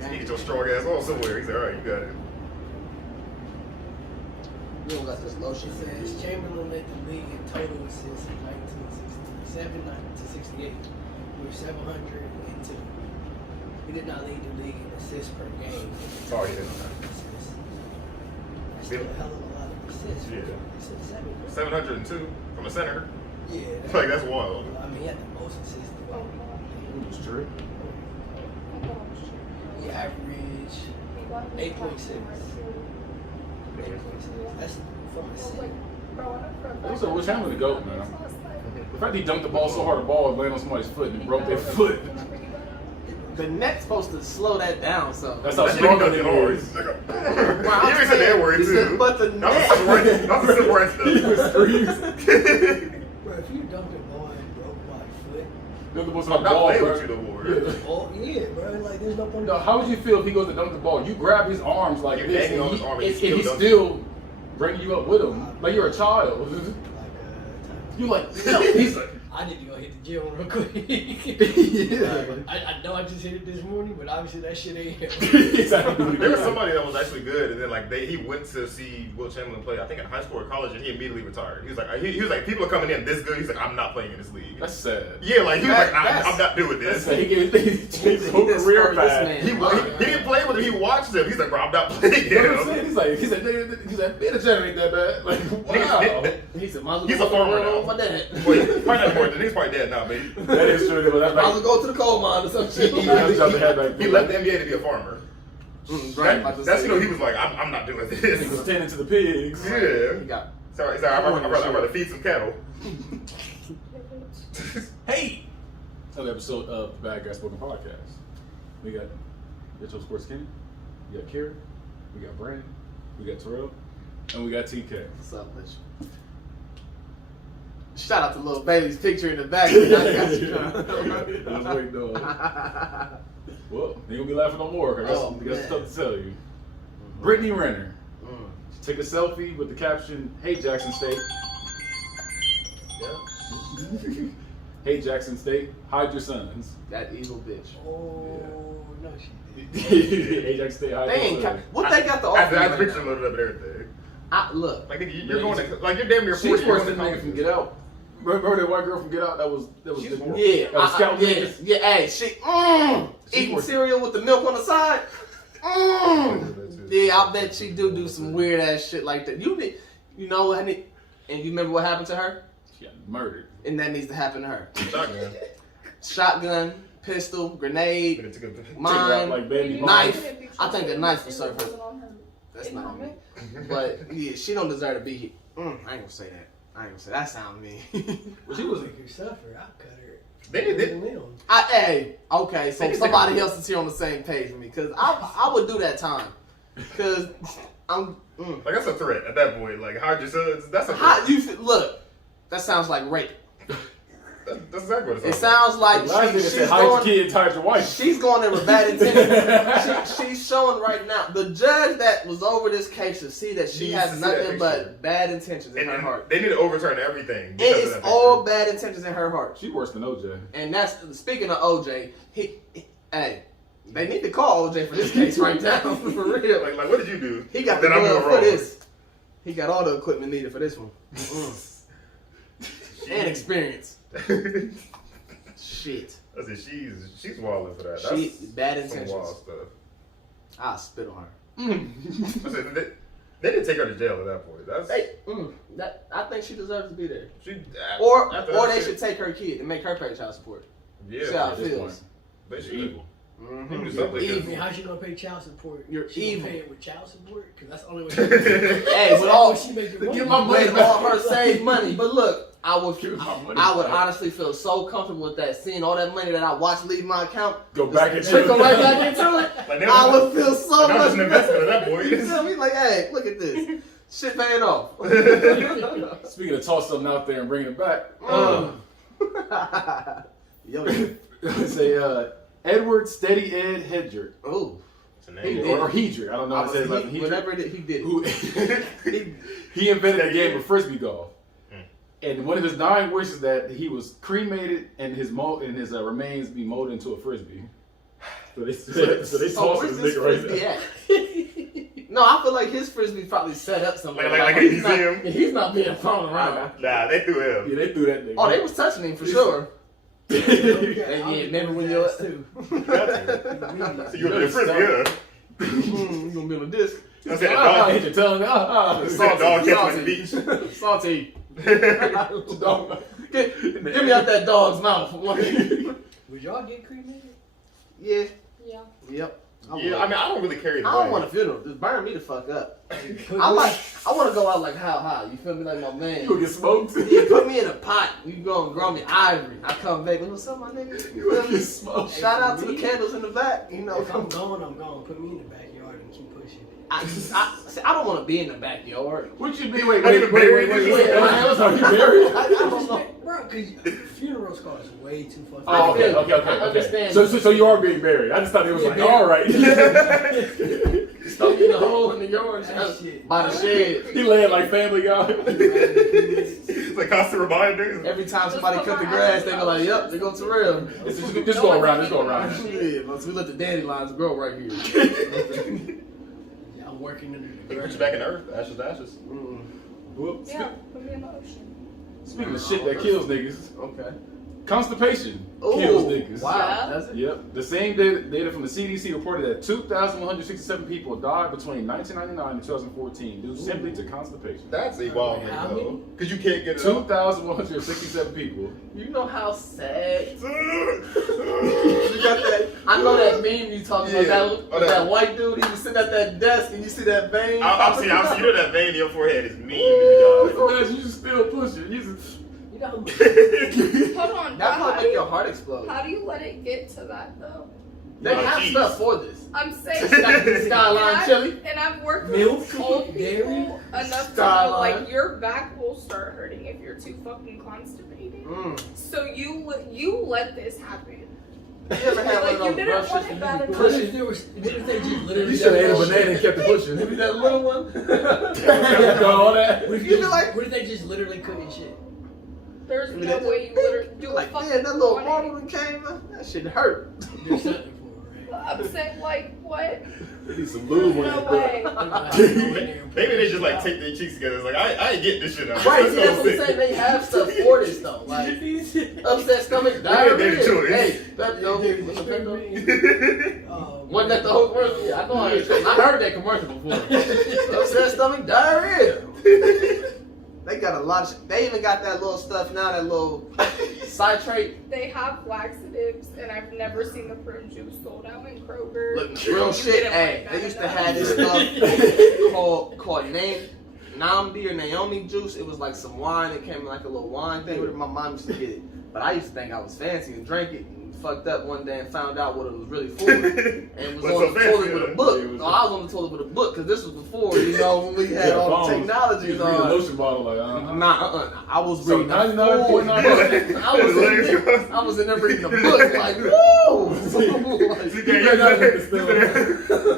like, He get your strong ass on somewhere. He's like, all right, you got it. You don't got this lotion. It says Chamberlain led the league in total assists in 1967 to 68 with 702. He did not lead the league in assists per game. Oh, yeah. That's still a hell of a lot of assists. Yeah. It's a 702 from a center. Yeah. Like, that's wild. I mean, he had the most assists. It's true. He averaged 8.6. That's from a center. Also, Will Chamberlain the GOAT, man. The fact he dunked the ball so hard, the ball landed on somebody's foot and broke their foot. The net's supposed to slow that down, so. That's how That strong nigga it does it hard. is. He's like, Well, you even said that word, too. But the That was net. the civil rights He was stuff. freezing. Bro, if you dunked a ball and broke my foot, They're the most I'm not ball, playing bro. with you no more. Yeah. oh yeah, bro, like there's no point. No, how would you feel if he goes to dunk the ball? You grab his arms like You're this, banging and on his arm and and he's he's still still bringing you up with him, like you're a child. You like, no, he's like, I need to go hit the gym real quick. yeah. I know I just hit it this morning, but obviously that shit ain't him. Exactly. There was somebody that was actually good, and then like he went to see Will Chamberlain play. I think in high school or college, and he immediately retired. He was like, people are coming in this good. He's like, I'm not playing in this league. That's sad. Yeah, like he was like, That's- I'm not doing That's this. sad. He changed his whole He just career spurred this path. man. He didn't play with him. He watched him. He's like, bro, I'm not playing You know what I'm him. saying? He's like, being a general ain't that bad. Like, wow. He said, might as well He's go a farmer to the now. with my dad. Well, he's probably not more. He's probably dead now, baby. That is true. But that's Might as well like, go to the coal mine or some shit. He left the NBA to be a farmer. That's he was like, I'm not doing he was this. tending to the pigs. He Yeah. got. Sorry, I'd rather feed some cattle. Hey! Another episode of the Bad Guy Spoken Podcast. We got Mitchell Sports Kenny, we got Karen, we got Brandon, we got Terrell, and we got TK. What's up, Mitch? Shout out to Lil Bailey's picture in the back. I was waiting on. Well, you ain't gonna be laughing no more, because Oh, I got man. stuff to tell you. Brittany Renner. She took a selfie with the caption, "Hey Jackson State." Yeah. Hey Jackson State, hide your sons. That evil bitch. Oh no, she did. Hey Jackson State, hide They your ain't. sons. What they got to I offer? had right picture now? loaded up and everything. Look. Like you're going to, like you're damn near 40. She's worse than nigga from Get Out. Remember that white girl from Get Out? That was She's horrible. Yeah. That was Scout yeah. niggas? Yeah. Hey, she. Eating worse. cereal with the milk on the side. Yeah, I bet she do some weird ass shit like that. You know, and you remember what happened to her? She got murdered. And that needs to happen to her. Shotgun. Shotgun, pistol, grenade, Take it out mine, like baby knife. I think a knife would serve her. That's not me. But yeah, she don't deserve to be here. I ain't gonna say that. That sounds mean. Well, she was Make her suffer. I'll cut her. They Hey, okay, so somebody else is here on the same page with me, cause I would do that time, cause I'm. like that's a threat at that point. Like hide your sons. That's a How threat. you feel? Look, that sounds like rape. That's exactly what It sounds like last nigga she's said, hide your going. kids, hide your wife. She's going there with bad intentions. She's showing right now. The judge that was over this case should see that she Needs has to see that nothing picture. but bad intentions in her heart. They need to overturn everything. It because of is that all picture. bad intentions in her heart. She worse than OJ. And that's speaking of OJ. Hey, they need to call OJ for this case right now. For real. Like what did you do? He got the Then I'm glove doing for wrong. this. He got all the equipment needed for this one. And experience. Shit. I said she's wilding for that. She That's bad some intentions. wild stuff. I'll spit on her. I said, they didn't take her to jail at that point. That's I think she deserves to be there. she. Or after they that should shit, take her kid and make her pay child support. Yeah, See how it At this feels. point, they it's should. evil. They do You're something like I evil. mean, how's she gonna pay child support? You're she evil. Gonna pay it with child support? Because that's the only way. Hey, with all she make your Get money. my money with all her saved money. But look, I would Give my money I would back. honestly feel so comfortable with that. Seeing all that money that I watched leave my account Go back into trickle it. right back into it. Like, now I would feel so now much it's an investment at that point. You feel me? Like, hey, look at this. Shit paying off. Speaking of toss something out there and bringing it back, Yo, say Edward Steady Ed Hedrick. oh, It's a He name. did. Or Hedrick, I don't know how to say his last name. Hedrick. whatever it is, he did. Who he invented the game of frisbee golf, and one of his 9 wishes that he was cremated and his remains be molded into a frisbee. So they tossing where's this this nigga right frisbee now. at? No, I feel like his frisbee probably set up somewhere. Like a he's not- museum? He's not being thrown around. Nah, they threw Yeah, him. they threw that nigga. Oh, they was touching him for sure. I'll Yeah, get remember when his you're ass too. So you were different, yeah. You gonna be on a disc. I said, Ah, hit dog. your tongue. You said dog catch on the beach. Salty. Dog. Get me out that dog's mouth. Would y'all get cremated? Yeah. Yeah. Yep. Yeah, I mean, I don't really carry the I don't weight. want a funeral. Just burn me the fuck up. I want to go out like how high. You feel me, like my man. You gonna get smoked? Yeah, put me in a pot. You gonna grow me ivory. I come back. What's up, my nigga? You gonna get smoked? Shout out to the candles in the back. You know. If I'm gone, I'm gone. Put me in the backyard and keep pushing. I don't want to be in the backyard. What you be? Wait. Are you buried? Are you buried? I don't know. Bro, because funeral costs way too fucking Oh, okay. I understand. So you are being buried. I just thought it was like, all right. Stuck in the hole in the yard That shit. by the shed. He laying like Family Guy. It's like constant reminders. Every time somebody cut the grass, they go like, "Yep, they go Terrell." Just go around. Just go around. Yeah, but we let the dandelions grow right here. Yeah, I'm working under the Put you ground. back in the earth. Ashes to ashes. Whoops. Yeah, put me in the ocean. Speaking of shit that kills niggas, Okay. constipation Ooh, kills niggas. Wow. Yeah. Does it? Yep. The same data from the CDC reported that 2,167 people died between 1999 and 2014 due simply to constipation. That's a wild How thing, though. many? Because you can't get it out. 2,167 people. You know how sad. You got that? I know that meme you talking Yeah. about. Oh, That, that- white dude. He was sitting at that desk, and you see that vein. I'm seeing, you know that vein in your forehead is mean So to man, you just still pushing. You just, You know how much? me, Hold on. That how might do make you- your heart explode. How do you let it get to that though? They Oh, have geez. stuff for this. I'm saying. Skyline chili. And I've worked Milk, with old dairy, people enough to know Skyline. like your back will start hurting if you're too fucking constipated. So you let this happen. You ever had Like, one you of those didn't brushes want it and bad you be enough. What pushing? if there was? What if they just literally? you should have ate a done banana and shit? kept it pushing. Maybe that little one. All that. What if, You you be just, like- what if they just literally couldn't shit? There's I mean, no that- way you literally do a Like, fucking man, that little 180. marble that came up, that shit hurt. There's something for it, right? I'm saying like what? They need some lube on No that way. maybe they just like take their cheeks together. It's like, I ain't getting this shit out. Right, Let's see, go that's what I'm sit. saying. They have stuff for this though. Like upset stomach, Yeah, diarrhea. they the choice. Hey, Pepto, Pepto. Oh, Wasn't that the whole commercial? Yeah, I know. I heard that commercial before. Upset stomach, diarrhea. They got a lot of. They even got that little stuff now. That little citrate. They have laxatives, and I've never seen the prune juice sold out in Kroger. Look, You real shit. didn't Hey, like they that used to enough. have this stuff called Namdi or Naomi juice. It was like some wine. It came in like a little wine thing with it. My mom used to get it, but I used to think I was fancy and drank it. And fucked up one day and found out what it was really for. And was What's on so the fancy, toilet with a huh? book. No, I was on the toilet with a book because this was before, you know, when we had Yeah, all the phones. technology. You just read the lotion bottle like, Nah, I was So reading a 99.9 full book. I was in there reading a book like, whoa! Like, You You better not look the still.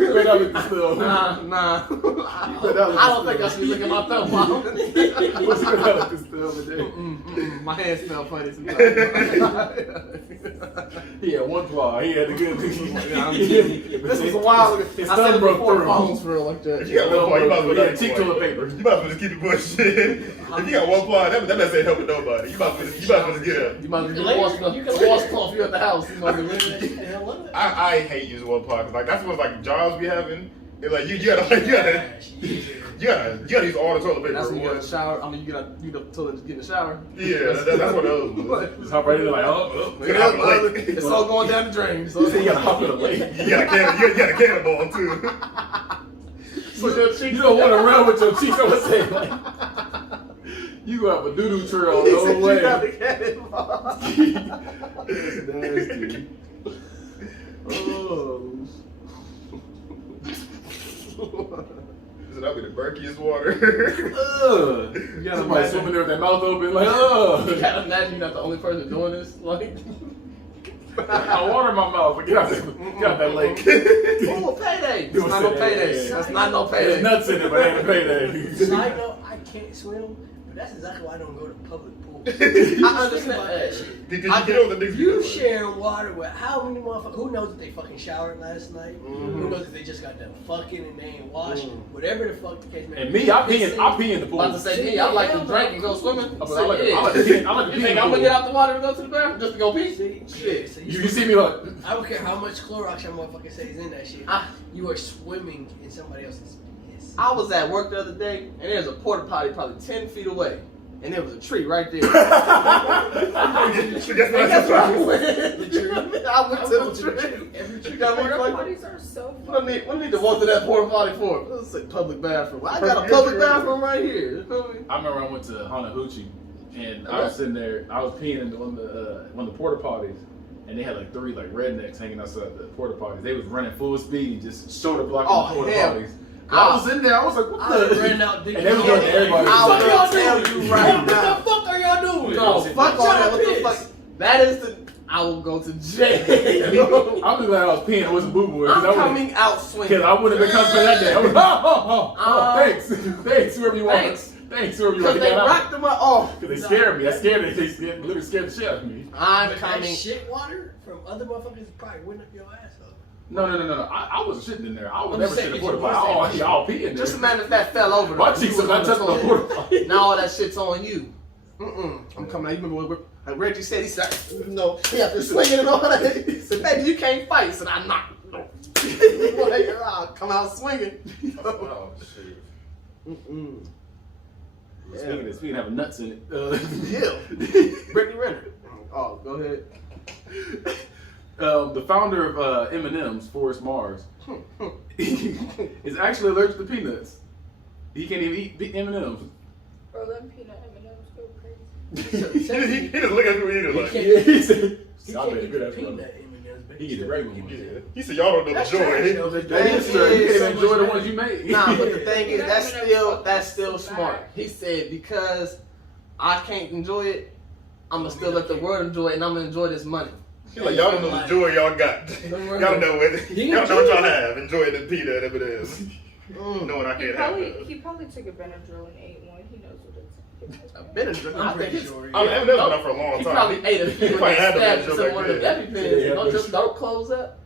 You better not look the still. nah. better not look I don't the think I still. should be looking at my thumb while I'm You better not look the still today. My hands smell funny sometimes. He had one claw. He had the good. This was a while ago. His I said thumb it broke before through. phones for real like that. You got one ply, you might as well Yeah, not cheek use toilet one. paper. You might as well just keep it pushing. If you got one ply, that message ain't helping nobody. You might as well just get up. You might as well Later, wash you the can- washcloth. You at the house. You might as well. Hell, what? I hate using one ply because like that's what like jobs be having. It's like you gotta use all the toilet paper. That's at when you get in the once. shower. I mean, you get the toilet to get in the shower. Yeah, that's what those was. Just hop right in there like, oh. You gotta hop in the lake. It's all going down the drain. So You gotta hop in the lake. You got a cannonball too. So your cheeks. You don't want to run with your cheeks. I would say like, you go have a doo-doo trail. He No said way. you got the cannonball. That's nasty. Oh. That'll be the murkiest water. Ugh. You gotta Somebody imagine- swimming there with their mouth open like, You ugh. gotta imagine you're not the only person doing this. Like, I water in my mouth. But get out that lake. oh, payday. It's not no payday. Yeah. That's not no There's payday. nuts in it, but ain't a payday. Side note, I can't swim, but that's exactly why I don't go to public pools. I Think understand about that. shit. Did you get all the niggas? You share water with how many motherfuckers? Who knows if they fucking showered last night? Mm-hmm. Who knows if they just got done fucking and they ain't washed? Whatever the fuck the case may be. And me, I pee in the pool. About to say, me, I like to drink and go swimming. I like to pee in You the think I'm gonna pool. get out the water and go to the bathroom just to go pee? See, Shit. so You see me like, I don't care how much Clorox that motherfucker says in that shit. Ah. You are swimming in somebody else's piss. I was at work the other day, and there's a porta potty probably 10 feet away, and there was a tree right there. That's That's where I went. The tree. I went to the tree. Every tree. Got Porta motherfucker. potties are so What I need to walk to that porta potty for? Let's say public bathroom. I got a public bathroom right here. You feel me? I remember I went to Hanahuchi, and I was sitting there. I was peeing in one of the porta potties, and they had like 3 like rednecks hanging outside the porta potties. They was running full speed, just shoulder blocking the porta hell. potties. I was in there. I was like, what I the? ran out dick. And they was doing it to everybody. I What will y'all tell doing? you right What now. the fuck are y'all doing? No, fuck all that. What the Piss. fuck? That is the. I will go to jail. I'm just glad I was peeing. It wasn't boo boo. I'm coming out swinging. Because I wouldn't have been constipated that day. I was thanks, thanks, whoever you want. Thanks, whoever you want Because to they get out. rocked them up. Because they scared me. They literally scared the shit out of me. I'm But that coming. shit water from other motherfuckers probably went up your ass. No. I wasn't shitting in there. I would I'm never saying, shit in the but porta you potty. was saying- Y'all pee in there. Just imagine if that fell over. My though. cheeks You are not was touching on the the porta toilet. potty. Now all that shit's on you. I'm coming out. You remember what Reggie said? He said, no, he had to swinging and all that. He said, baby, you can't fight. He said, I'm not. No. I'll come out swinging. Oh shit. Speaking of having nuts in it. Yeah. Brittany Renner. Oh, go ahead. The founder of M&M's, Forrest Mars, is actually allergic to peanuts. He can't even eat M&M's. Bro, them peanut M&Ms go crazy. He just look at me and like, He said, He "Stop can't it, eat good the ass brother." peanut M&Ms, but He eat the regular ones. yeah. He said, y'all don't know the That's joy. trash, though. That is true. You can't even enjoy the ones you made. Nah, but the thing is, that's M&Ms still so smart. bad. He said, because I can't enjoy it, I'm gonna still let the world enjoy it, and I'm gonna enjoy this money. He like, y'all don't know the joy y'all got. Y'all know what y'all know what y'all have. Enjoy the peanut M&Ms. Knowing I can't have it. He probably took a Benadryl and ate one. He knows what it's like. Benadryl, I I'm think pretty it's. sure. I mean, M&M's been out for a long He time. probably ate a few He and probably then had stabbed them into back one of then. the EpiPens. Yeah, Don't your throat close up?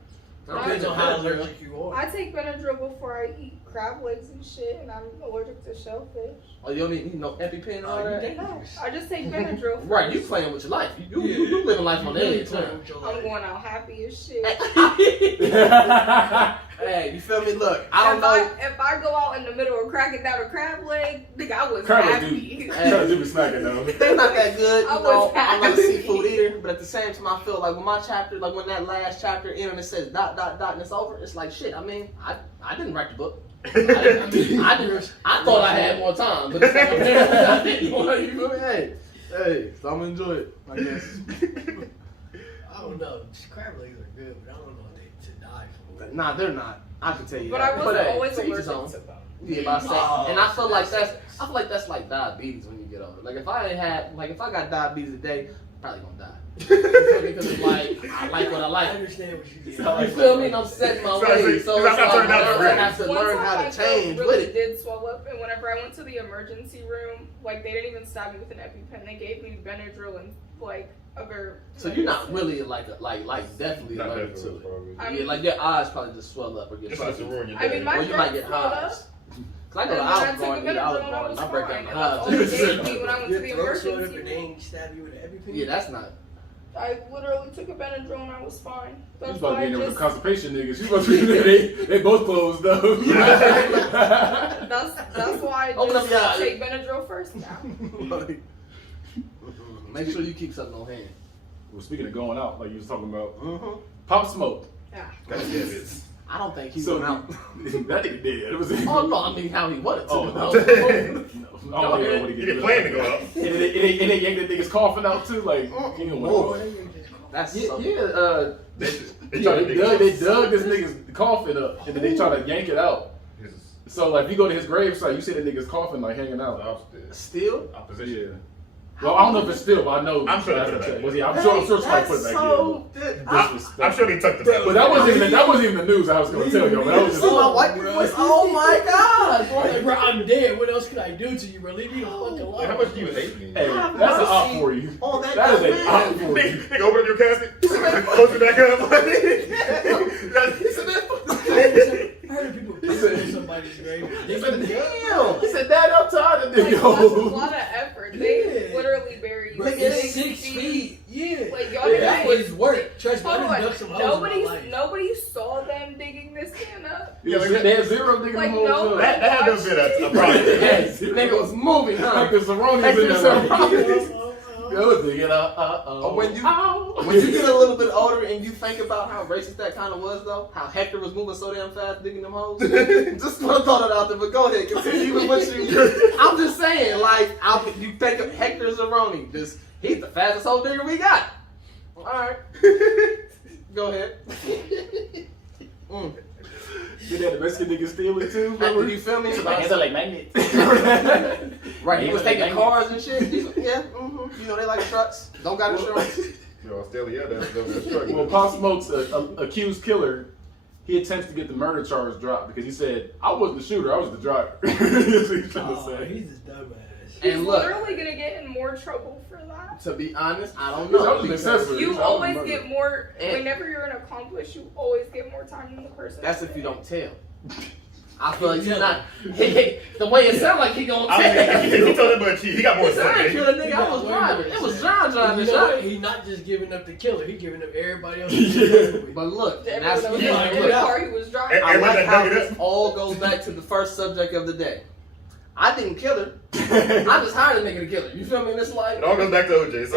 Depends on how allergic you are. I take Benadryl before I eat crab legs and shit, and I'm allergic to shellfish. Oh, you don't need no EpiPen and all Oh, you that? dangerous. No, I just take Benadryl. Right, you playing with your life. You living life on the really edge. playing with your I'm life. going out happy as shit. Hey, you feel me? Look, I don't if know. if I go out in the middle of cracking down a crab leg, nigga, I was Crab happy. legs Crab do be smacking though. They're not that good, you I know. was I'm not a happy. seafood eater, but at the same time, I feel like when my chapter, like when that last chapter ends and it says ... and it's over, it's like shit. I mean, I didn't write the book. I thought I had more time, but it's like apparently I didn't. You feel me? Hey, so I'm gonna enjoy it, I guess. I don't know. Crab legs are good, but I don't know if they to die for. Nah, they're not. I can tell you But that. I wasn't always to each his allergic own. to them. Yeah, but I say, Oh, and I feel like that's- I feel like that's like diabetes when you get older. Like if I ain't had, like if I got diabetes today, I'm probably gonna die. Because it's like I like what I I like. understand what you did. You feel me? And I'm setting my ways, so I'm it's not like turning down the I red. have to One learn time how my to throat change really with it. did swell up, and whenever I went to the emergency room, like they didn't even stab me with an EpiPen. They gave me Benadryl and like other. So you're not really like definitely Not allergic to definitely, it. probably. Yeah, like your eyes probably just swell up or get It's not to puffy. ruin your I day. mean, my Or you might throat get swelled up. hives. Cause I go to And then I Olive took a Garden, eat Benadryl Olive and I Garden, was I break down fine. the And that's all hives. they gave me when I went to Your the throat swelled up emergency and they room. ain't stab you with an EpiPen? Yeah, that's not. I literally took a Benadryl and I was fine. You That's supposed to why be I in there with just. the constipation niggas. You supposed to be in there. They both closed though. That's why I Open up just your eyes. take Benadryl first now. Make sure you keep something on hand. Well, speaking of going out, like you was talking about, Mm-hmm. Pop Smoke. Yeah. God damn it. I don't think he So went out. that nigga did. It was. Oh no, I mean how he wanted to. Oh, No. no. I don't know what He didn't plan to go out. And they yanked that nigga's coughing out too. Like, he didn't Oh, want to. That's Yeah, so yeah. They They tried to dug this nigga's coffin up, and then they try to yank it out. So like, if you go to his gravesite, you see the nigga's coffin like hanging out. still. Opposition. Yeah. Well, I don't know if it's still, but I know. I'm sure they put it back. Was he? I'm sure somebody put it back I'm sure they tucked it back. But that wasn't even the news I was going to tell you. But that was just. See my white voice. Oh my god! Like, bro, I'm dead. What else can I do to you, bro? Leave me the fuck alone. Hey, how much do you hate me? Hey, that's an op for you. On that That is dumb an man. op for you. Nigga, open up your casket, close it back up. I heard people pissing on somebody's grave. They said, said, damn. He said, Dad, I'm tired of Like, nigga. that's a lot of effort. They Yeah. literally bury you. Bro, Nigga, it's 6 feet. Yeah. Like, y'all That didn't is work. Trust me, I Hold done on. dug some holes in my life. Nobody saw them digging this man up. Yeah, like, they had zero digging Like, the whole no. time. That had to have been a problem. Yes, nigga was moving, huh? Like the Cerrone's Hector in there. Like, Cerrone. go digging Or when you get a little bit older and you think about how racist that kind of was, though, how Hector was moving so damn fast digging them holes. Just want to throw it out there, but go ahead, continue with what you. I'm just saying, like, you think of Hector Cerrone, he's the fastest hole digger we got. All right, go ahead. Did that Mexican nigga steal it too? Do you feel me? Hands are like magnets. Right, he was taking cars and shit. Yeah, you know they like trucks. Don't got insurance. Yo, still, yeah, that's struggling. Well, Pop Smoke's accused killer. He attempts to get the murder charge dropped because he said, "I wasn't the shooter, I was the driver." That's what he's trying to Oh, say. he's a dumbass. He's And look, literally gonna get in more trouble for that. to be honest, I don't Because I know. was accessory. You I was always murder. get more. And- Whenever you're an accomplice, you always get more time than the person. That's if you don't tell. I feel like you're not. The way it sounds like he gonna tell. I mean, he told him, but he got more He said, I ain't stuff. kill a nigga, I was driving. It was John driving You the know what? shot. He's not just giving up the killer. He's giving up everybody else. Yeah. But look, and Everyone that's that was yeah, in look. the car he was driving. I Everyone like that how dug it this up. all goes back to the first subject of the day. I didn't kill her. I just hired a nigga to kill her. You feel me in this life? It all goes back to OJ, so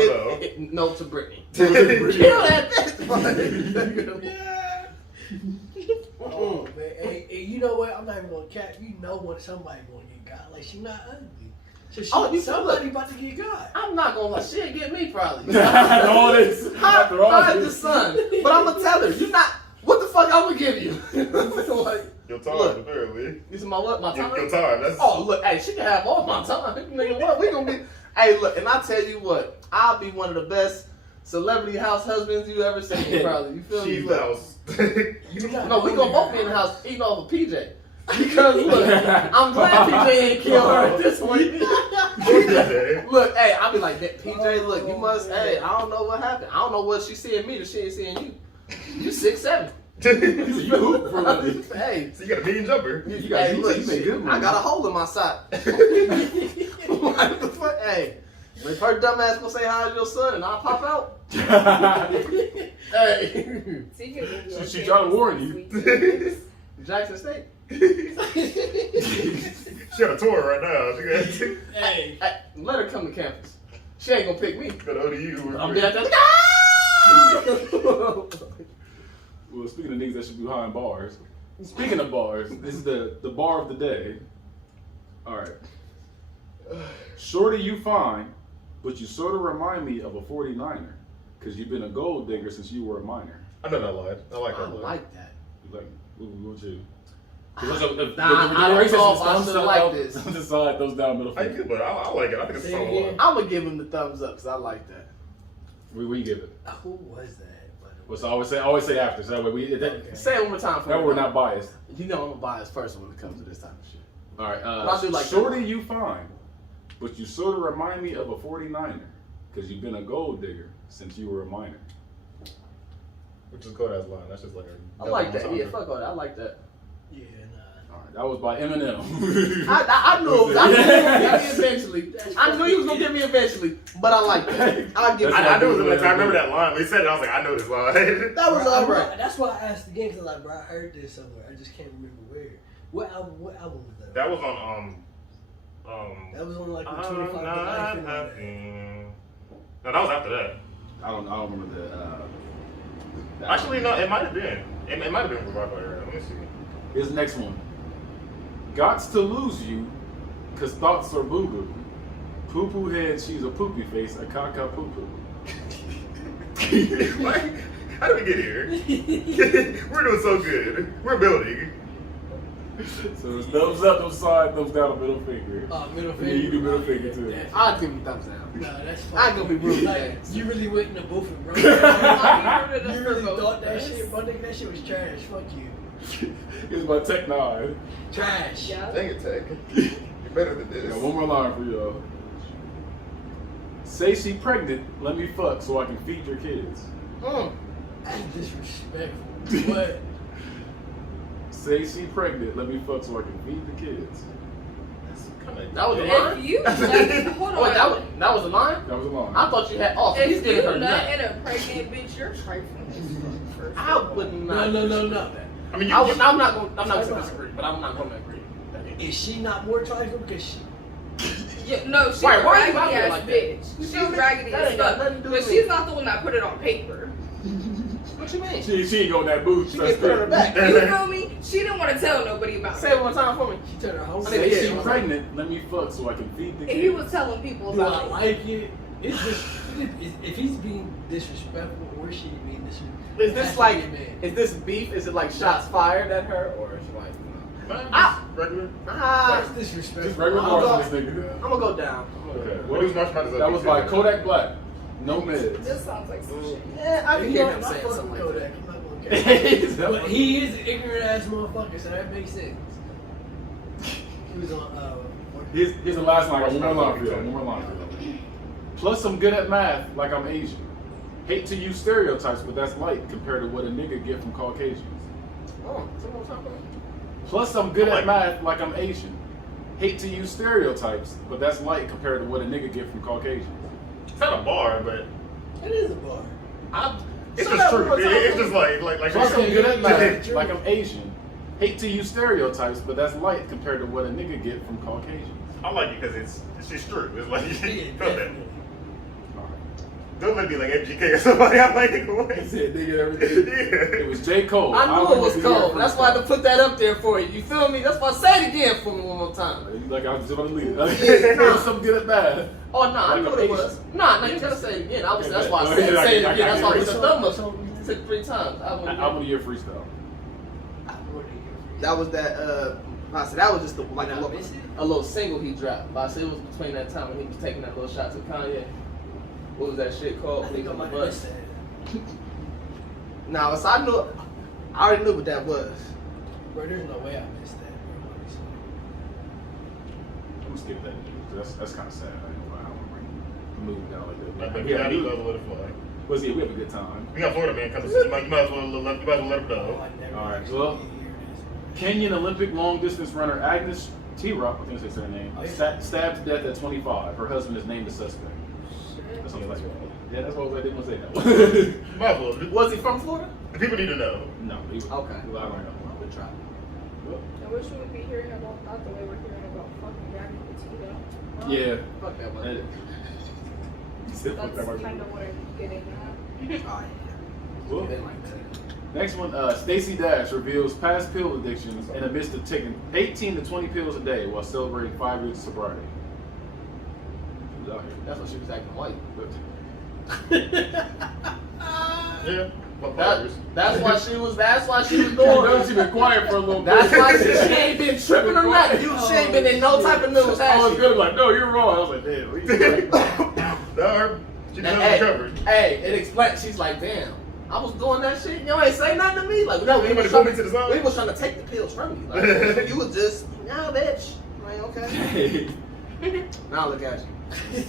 no. No to Brittany. Kill Kill that bitch. Yeah. Oh, man. Hey, you know what? I'm not even gonna cap. You know when somebody gonna get got. Like, she not ugly. So Oh, you feel somebody it. about to get got. I'm not gonna lie. She'll get me probably. all this. After all Hide the this. sun. But I'm gonna tell her, you not. What the fuck I'm gonna give you? Like, Your time, Look. apparently. this is my what? My time? Your time. That's Oh, look, hey, she can have all my time. Nigga, what? We gonna be. Hey, look, and I tell you what, I'll be one of the best celebrity house husbands you ever seen, probably. You feel me? she's Look. the house. You not No, we owning gonna both her be in the house. house eating off of PJ. Because look, I'm glad PJ ain't killed her at this point. Look, hey, I'll be like, PJ, look, you must, hey, I don't know what happened. I don't know what she seeing me that she ain't seeing you. You 6'7". You hoop for a living. Hey, So you got a mean jumper. You got hey, look, you made good I money. got a hole in my sock. What the fuck? Hey, if her dumb ass gonna say how's your son and I'll pop out. Hey, So you can live your She life tried to warn sweet you. things. Jackson State. She on a tour right now. She got Hey. Hey, let her come to campus. She ain't gonna pick me. go to ODU. I'm dead. Well, speaking of niggas that should be behind bars, speaking of bars, this is the bar of the day. All right. Shorty, you fine, but you sort of remind me of a 49er because you've been a gold digger since you were a minor. I know that line. I like I that line. like that. You like, what you? Nah, I don't know if I should like this. Decide those down middle I finger. good, but I like it. I think it's a Say solid again. line. I'm gonna give him the thumbs up because I like that. Where you give it? Who was that? Well, so I always say after, so that way we. Okay. Say it one more time for That me. way we're not biased. You know I'm a biased person when it comes to this type of shit. All right. But I do like Shorty, that. you fine, but you sort of remind me of a 49er because you've been a gold digger since you were a minor. Which is cold ass line. That's just like a. I like that. Yeah, fuck all that. I like that. Yeah, nah. All right, that was by Eminem. I knew he was gonna get me eventually. I knew he was gonna get me eventually, but I like that. I'll give it. I knew it was the next time. I remember that line. When he said it, I was like, I know this line. That was Bro, I'm alright. not- That's why I asked again because like, bro, I heard this somewhere. I just can't remember where. What album was that? That was on That was on like the I'm 25 to not Life. And happy. No, that was after that. I don't remember the. Actually, no, it might have been. It might have been Revival era. Let me see. Here's the next one. Gots to lose you, cause thoughts are boo boo. Poo poo head, she's a poopy face, a caca poo poo. What? How did we get here? We're doing so good. We're building. So it's thumbs up, thumbs side, thumbs down, middle finger. middle Yeah, finger. you do middle finger too. Definitely. I'll give him thumbs down. Nah, that's I fine. gonna be rude. Like, you really went in the booth and bro. I You rooted really for both thought of that us. shit, bro? Nigga, that shit was trash. Fuck you. It's my Tech 9. Trash. Yeah. Dang it, Tech. You're better than I this. got one more line for y'all. Say she pregnant, let me fuck so I can feed your kids. That's disrespectful. What? Say she pregnant, let me fuck so I can feed the kids. That was a line? If you hold on. Wait, that was a line? That was a line. I thought you had off. He's If getting you her nut nut. and a pregnant bitch, you're trifling as fuck. I would not. No. I mean, I'm not going to disagree, but I'm not going to agree. Is she not more trifling because she? Yeah, no, she's Why a are you raggedy out here ass like that? bitch. She's raggedy That as ain't got fuck. nothing to do But with she's me. not the one that put it on paper. What you mean? She ain't going that booth. She gets put on her back. You feel me? She didn't want to tell nobody about Say it. it one time for me. She turned her whole I need to Say hear she it. pregnant, let me fuck so I can feed the And he kids. was telling people Do I about it. like it? It's just if he's being disrespectful or she being disrespectful. Is this that's like, what it meant. is this beef? Is it like shots fired at her? Or is it like, Regular. That's disrespectful. Just regular I'm Marshall, gonna this nigga. I'm going to go down. Okay. What was Marshall Mathers? That was by Kodak Black. No meds. This sounds like some shit. Yeah, I can You hear know, him I saying fuck something with like Kodak. that. I'm not gonna care. But he is an ignorant ass motherfucker, so that makes sense. He was on. Here's the last line. I got one more line for y'all. One more line for y'all. Plus, I'm good at math, like I'm Asian. Hate to use stereotypes, but that's light compared to what a nigga get from Caucasians. Oh, is that what I'm talking about? Plus, I'm good I at like math, like I'm Asian. Hate to use stereotypes, but that's light compared to what a nigga get from Caucasians. It's not a bar, but It is a bar. it's Say just that one true. more time It's for just me. like. Plus, I'm good at math, True. like I'm Asian. Hate to use stereotypes, but that's light compared to what a nigga get from Caucasians. I like it because it's just true. It's like Yeah, feel that. definitely. Don't let me like MGK or somebody. I like it away. said nigga everything. It Yeah. was J. Cole. I knew it wanted was to hear cold. from That's why I had to him. put that up there for you. You feel me? That's why I say it again for me one more time. Like I was just about to leave. Yeah. Plus, I'm good at math. Oh, no, I Like knew a what it patient. was. Nah, you gotta say it again. Obviously, Okay, that's why I bet. said Okay, say it I again. That's why I agree. put your thumb up. You took 3 times. Album of the year freestyle. That was that, I said that was just like Did I miss it? a little single he dropped. But I said it was between that time when he was taking that little shot to Kanye. What was that shit called? I think I Niggas on might the have bus. missed that. Nah, so I already knew what that was. Bro, there's no way I missed that. I'm gonna skip that news. That's kind of sad. I don't know how I'm bring the mood down like that. Like, We have we a got good- to let it fly. Was it? We have a good time. We got Florida man coming. You might as well let him Oh, know. I never All right, actually well, did hear this. Kenyan Olympic long distance runner Agnes T-Rock, I think that's her name, Oh, yeah. stabbed to death at 25. Her husband is named a suspect. Shit. That's what I was like. Yeah, that's why I didn't want to say that. Might as well. Was he from Florida? The people need to know. No, he was. Okay. Well, I don't know. Good try. I wish we would be hearing about that the way we're hearing about fucking Gabby Petito. Yeah. Fuck that one. And- He said, "Fuck That's that right kind there." of what I'm getting at. Oh, Well, yeah. They like that. next one, Stacey Dash reveals past pill addictions in the midst of taking 18 to 20 pills a day while celebrating 5 years of sobriety. She was out here. That's why she was acting white. Yeah. What That, fires? that's why she was You doing know it. she been quiet for a little That's bit. why she ain't been tripping or nothing. She ain't been in no type of news, I has was she? good. Like, no, you're wrong. I was like, damn. What you doing? No, her. She And deserves hey, covered. hey, it explains. She's like, damn, I was doing that shit. You ain't say nothing to me. Like, no, we Somebody was pull trying me to the side. we was trying to take the pills from you. Like, you was just, nah, bitch. Like, okay. Now look at you.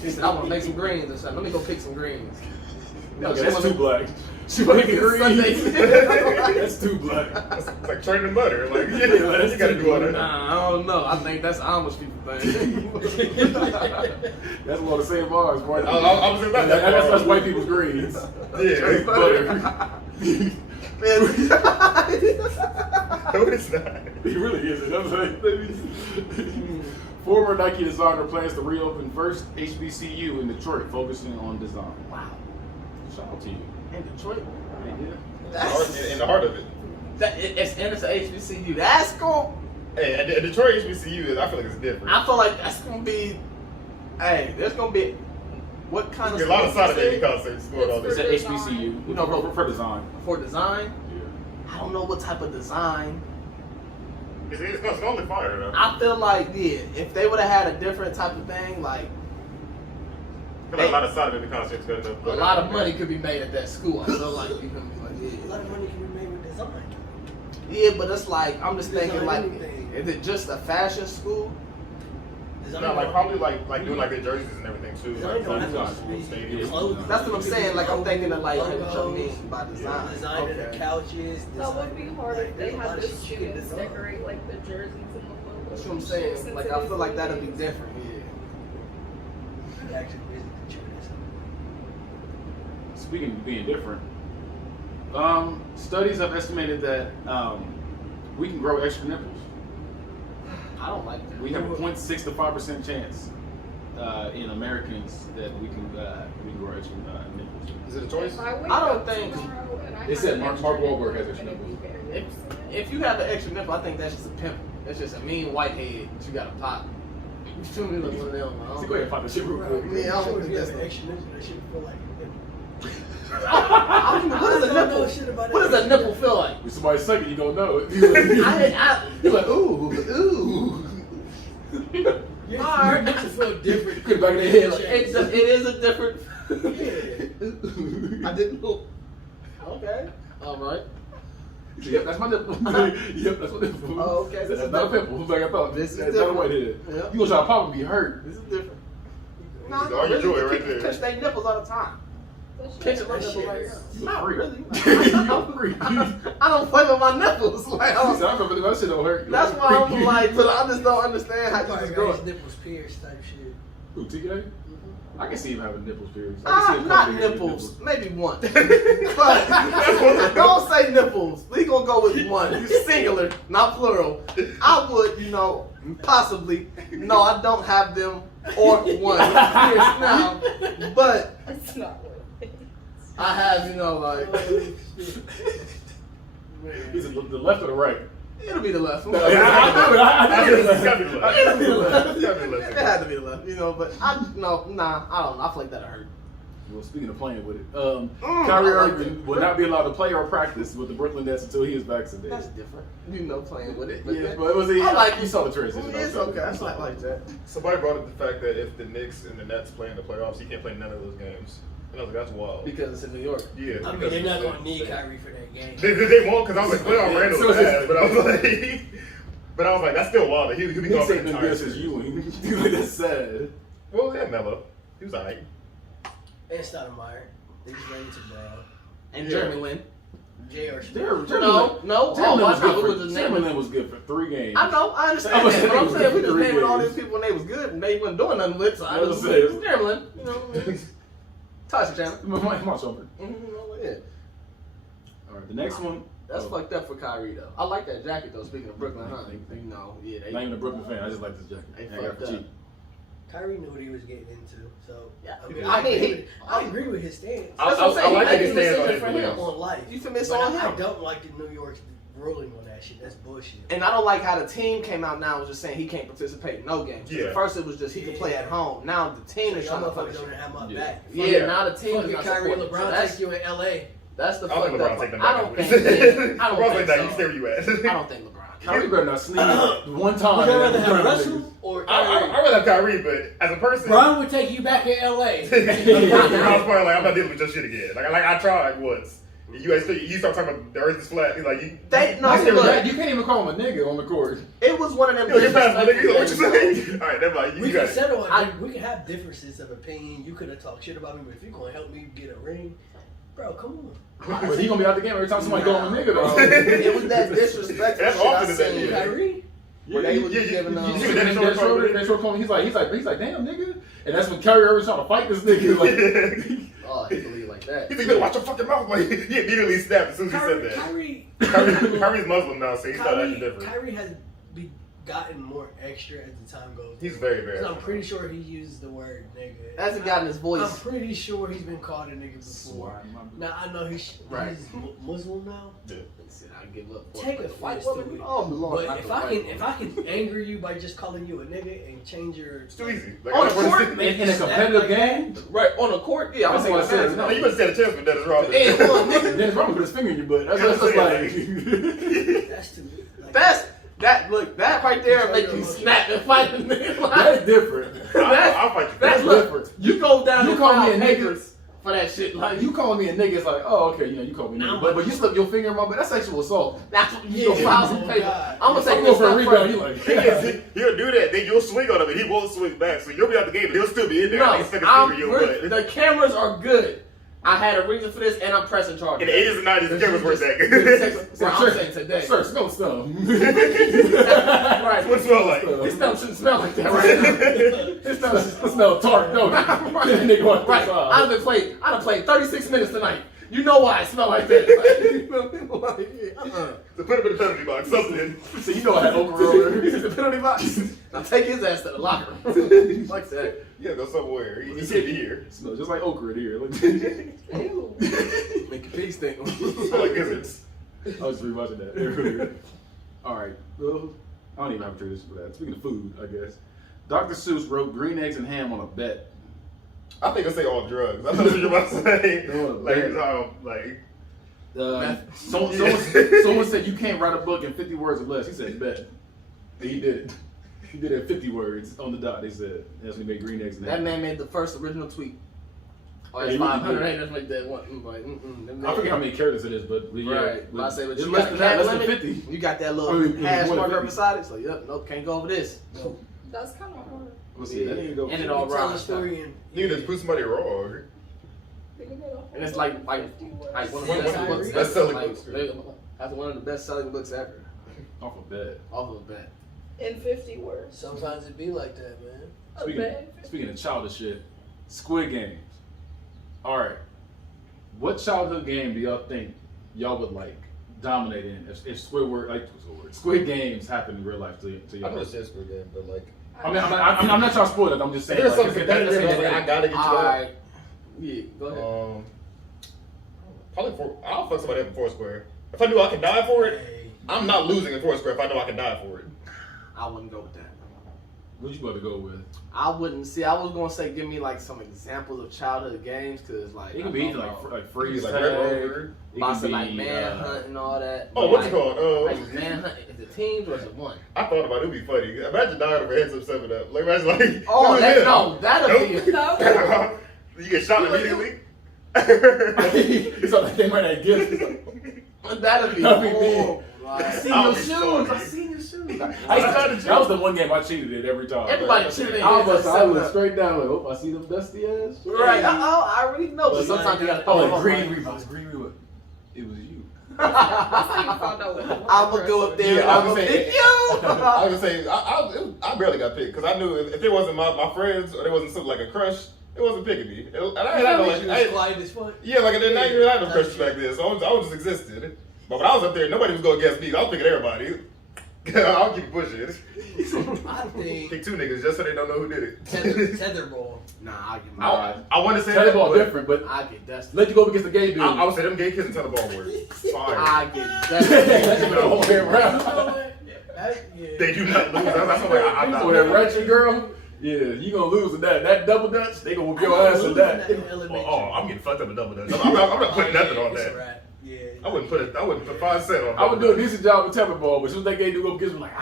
She said, I want to make some greens or something. Let me go pick some greens. Okay, She that's wanna- too black. She making green. Sundays. That's too black. It's like training butter. Like, yeah, that's you gotta too do all good. that. Nah, I don't know. I think that's Amish people thing. That's one of the same bars, boy. I was about that. That's white people's greens. Yeah. Butter. No, it's not. He really isn't. I'm like, former Nike designer plans to reopen first HBCU in Detroit, focusing on design. Wow. Shout out to you. In Detroit. Yeah. In the heart of it. It's HBCU. That's cool. Hey, at Detroit HBCU, I feel like it's different. I feel like that's gonna be. Hey, there's gonna be. What kind There's of gonna be a lot of schools side you of baby said? concerts going on It's there. at HBCU. You know, for design. For design? Yeah. I don't know what type of design. It's only fire though. I feel like, yeah, if they would have had a different type of thing, like I feel like a lot of side of baby concerts going up. a lot of money could be made at that school. I feel like, you know, like, A lot of money can be made with design. Yeah, but it's like I'm just thinking Design like, anything. is it just a fashion school? No, like probably like doing like their jerseys and everything too. Design don't have Like, to be stadiums. clothes. That's what I'm saying. Like I'm thinking of like what you Logos, mean by design. Designing the couches. That would be hard if they there's a lot had of the shit you can students design. decorate like the jerseys and the logos. That's what I'm and saying. shit, Like since I it feel is like that'd be leagues. different. Yeah. You actually visit the church. Speaking of being different, studies have estimated that we can grow extra nipples. I don't like that. We have a 0.6 to 5% chance in Americans that we can grow extra nipples. Is it a choice? If I wake I don't up think- tomorrow and I It have said an Mark extra Wahlberg nipple, has extra I'm gonna be nipples. very If upset. you have an extra nipple, I think that's just a pimple. That's just a mean whitehead that you got to pop. You feel me? Like one of them. So go ahead and pop this shit real quick. Yeah, I don't If think you that's have an extra nipple, that shit feel like a nipple. I don't even, what does a I don't know nipple? shit about What that. does a nipple feel like? If somebody suck it, you gonna know it. You're like, ooh. Your Alright. nipples feel different. Put it back in their head like, It is a different. Yeah. I didn't know. Okay. All right. Yep, that's my nipple. Yep, that's my nipple. Oh, okay, this That's is not a different. pimple. Like I thought. This is That's not a different. whitehead. Yeah. You gonna try to pop and be hurt. This is different. This is all your joy right People there. pinch their nipples all the time. Pinch my That nipple shit right is- now. Not really. You free. I don't play with my nipples. Like, I See, don't, I remember that shit don't hurt. that's why I'm like, but I just don't understand how Probably this got his goes. nipples pierced type shit. Who, TK? I can see him having nipples pierced. Not nipples, maybe one. But don't say nipples. We gonna go with one, singular, not plural. I would, possibly. No, I don't have them or one pierced now, but That's not what it is. I have, like Is it the left or the right? it'll be the left. I knew it. I knew it. It's gotta be the left. It'll be the left. It's gotta be the left. It had to be the left, but I don't know. I feel like that'll hurt. Well, speaking of playing with it, I Kyrie like Irving it. will not be allowed to play or practice with the Brooklyn Nets until he is vaccinated. That's different. Playing with it. Yeah, but it was. I like you saw the transition. It's okay. I like that. Somebody brought up the fact that if the Knicks and the Nets play in the playoffs, he can't play none of those games. And I was like, that's wild. Because it's in New York. Yeah. I mean, because they're not it's- gonna need Kyrie for that game. They won't, because I was like, playoff Randall So was it's- bad, but I was like, that's still wild. He'll be He gone for said the no entire guess is series. Ewing. That's sad. Well, yeah, Melo. He was alright. And Stoudemire. They just ready to Brown. And Yeah. Jeremy Lin. J.R. Smith. No. Jeremy Oh, Lin was I good was for. just Jeremy naming. Lin was good for 3 games. I know, I understand I was that. But I'm saying saying we just 3 naming all games. these people when they was good and they wasn't doing nothing with. So I I was was saying. Jeremy Lin. Tasha Chandler. My shoulder. Yeah. All right, the next one. That's fucked up for Kyrie though. I like that jacket though. Speaking of Brooklyn, huh? Thank you. Yeah, they. Not even a Brooklyn fan. I just like this jacket. They I got it for fucked up. cheap. Kyrie knew what he was getting into, so Yeah, I I agree with his stance. That's what I'm saying. I like He his made the stance on decision his for him. beliefs. On life. You feel me? It's But on I him. don't like the New York's ruling on that shit. That's bullshit. And I don't like how the team came out now and was just saying he can't participate in no games. Yeah. At first it was just he could play at home. Now the team is Y'all trying to motherfuckers fucking don't have my Yeah. back. Yeah, now the team is Fucking not Kyrie and supporting. So LeBron that's, take you in L.A. that's the I don't fucked think LeBron up. take them I back. don't think. I don't LeBron's think like, so. nah, you stay where you at. I don't think LeBron. Kyrie better not sneeze one Would time. you rather and have then Russell or I Kyrie? rather have Kyrie, but as a person, Bron would take you back in L.A. as a person, I was probably like, I'm not dealing with your shit again. Like I tried once. You start talking about the earth is flat. He's like, you. They no, I said, look, you can't even call him a nigga on the court. it was one of them. You get past my nigga. He's like, what you disrespectful saying? All right, never mind. We You can got it. settle I- on. We can have differences of opinion. You could have talked shit about me, but if you're gonna help me get a ring, bro, come on. But he gonna be out the game every time somebody call him a nigga Bro, though. it was that disrespectful That's shit I often that, seen. yeah. Kyrie. Where they was Yeah, giving you them. see That short corner, he's like, damn nigga, and that's when Kyrie Irving's trying to fight this nigga. Like, Oh, he believed like that. He's like, better watch your fucking mouth. Like, he immediately snapped as soon as he said that. Kyrie's Muslim now, so he's not acting different. Kyrie has gotten more extra as the time goes. He's very, very. So I'm pretty sure he used the word nigga. Hasn't gotten his I'm voice. pretty sure he's been called a nigga before. Now I know he's Muslim now. I give up. Take a offense white to woman. it. Oh, Lord, But if I can anger you by just calling you a nigga and change your It's too easy. Like, On I the don't court, wanna in a competitive game, right on the court, yeah, That's I'm what I said. saying. No, you must stand a chance with that is wrong. Hey, hold on, nigga. Dennis Rodman put his finger in your butt. That's Yeah, like. that's too like, That right there make you snap and fight the nigga. That's different. I'll fight you. That's different. look. You go down You and call file me a nigga papers. for that shit. Like You calling me a nigga, it's like, oh, okay, you call me a nigga. But you slip your finger in my butt, that's sexual assault. that's what you gonna file some paper. I'm gonna take I'm this going for a step rebound. further. You like, Thing is, he'll do that. Then you'll swing on him, and he won't swing back. So you'll be out the game, but he'll still be in there. No, He's sticking a finger in your butt. the cameras are good. I had a reason for this, and I'm pressing charges. In the 80s and 90s, the cameras weren't that good. Well, I'm saying today. Sir, smell some. Right. What it smell like? This stuff shouldn't smell like that right now. This smell tart. No, nigga want Right. I done played 36 minutes tonight. You know why I smell like that. So put him in the penalty box, something. So you know I had okra over there. The penalty box. Now take his ass to the locker room. Like that. Yeah, go somewhere. He should be here. Smells just like okra in here. Ew. Make your pee stink. Smell like gizzards. I was rewatching that. They're really good. All right. Well, I don't even have a tradition for that. Speaking of food, I guess. Dr. Seuss wrote green eggs and ham on a bet. I think I say all drugs. I know what you're about to say. Someone said you can't write a book in 50 words or less. He said bet. And he did it. He did it at 50 words on the dot. They said that's when he made green eggs and ham. That man made the first original tweet. Oh, Yeah, it's he really 500. did. Ain't nothing like that one. Like, I forget how many characters it is, but yeah, Right. But I say, but it's you less got than the that, cap less than limit. 50. You got that little I mean, hash more than marker 50. beside it. So yep, nope, can't go over this. Nope. That's kind of hard. Let's see, that didn't go. And it You all tell a rhymes. story and You just put somebody wrong. And it's like one of the best books. Best-selling like, books. That's one of the best selling books ever. Off a bet. Off of a bet. In 50 words. sometimes it be like that, man. A bet. Speaking of childish shit, Squid Games. All right, what childhood game do y'all think y'all would like dominate in if Squid Games happen in real life to I y'all? know it's Squid Game, but like, I'm not trying to spoil it. I'm just saying. there's like, something that's- competitive. that's- I gotta get you out. Alright. Yeah, go ahead. Probably I'll fuck somebody up in Foursquare. If I knew I could die for it, Hey, I'm not losing in Foursquare if I know I can die for it. I wouldn't go with that. What you about to go with? I wouldn't see. I was gonna say, give me like some examples of childhood games, cause like It could be like freeze Like tag. Red Rover. It lots could of like be, manhunt and all that. Oh, what's like, it called? Like manhunt. Is it teams or is it one? I thought about it. It'd be funny. Imagine dying over heads up 7-Up. Like imagine like. Oh, who's in? no, that'll be. No. You get shot immediately. It's like they might have gifts. That'll be That'd be horrible. Like, I seen I'll your be shoes. sorry. I seen your shoes. That was the one game I cheated at every time. Everybody cheated in I games was like I looked 7-Up. straight down like, oh, I see them dusty ass. Right. I already know, but But sometimes you gotta. Oh, like throw green them rebounds, green rebounds. It was you. I'm gonna go up there and Yeah, I'm I was gonna saying- pick you. I was gonna say I barely got picked because I knew if it wasn't my friends or there wasn't something like a crush, it wasn't picking me. And I had no you was like quiet as fuck. yeah, like and then I didn't have no crushes back then, so I was just existed. But when I was up there, nobody was going against me. I was picking everybody. I'll keep pushing. I think Pick two niggas just so they don't know who did it. tetherball. Nah, I get my. I want to say that, Tetherball but different, but I get that. let you go up against the gay dude. I would say them gay kids and tetherball were fire. I get That's that. the whole way around. Yeah. They do not lose. That's why I'm not. So that ratchet girl, yeah, you gonna lose in that. That double dutch, they gonna whoop your ass in that. I'm getting fucked up in double dutch. I'm not putting nothing on that. Yeah. I wouldn't put 5 cents on. I would do a decent job with tetherball, but as soon as that gay dude go up against me, like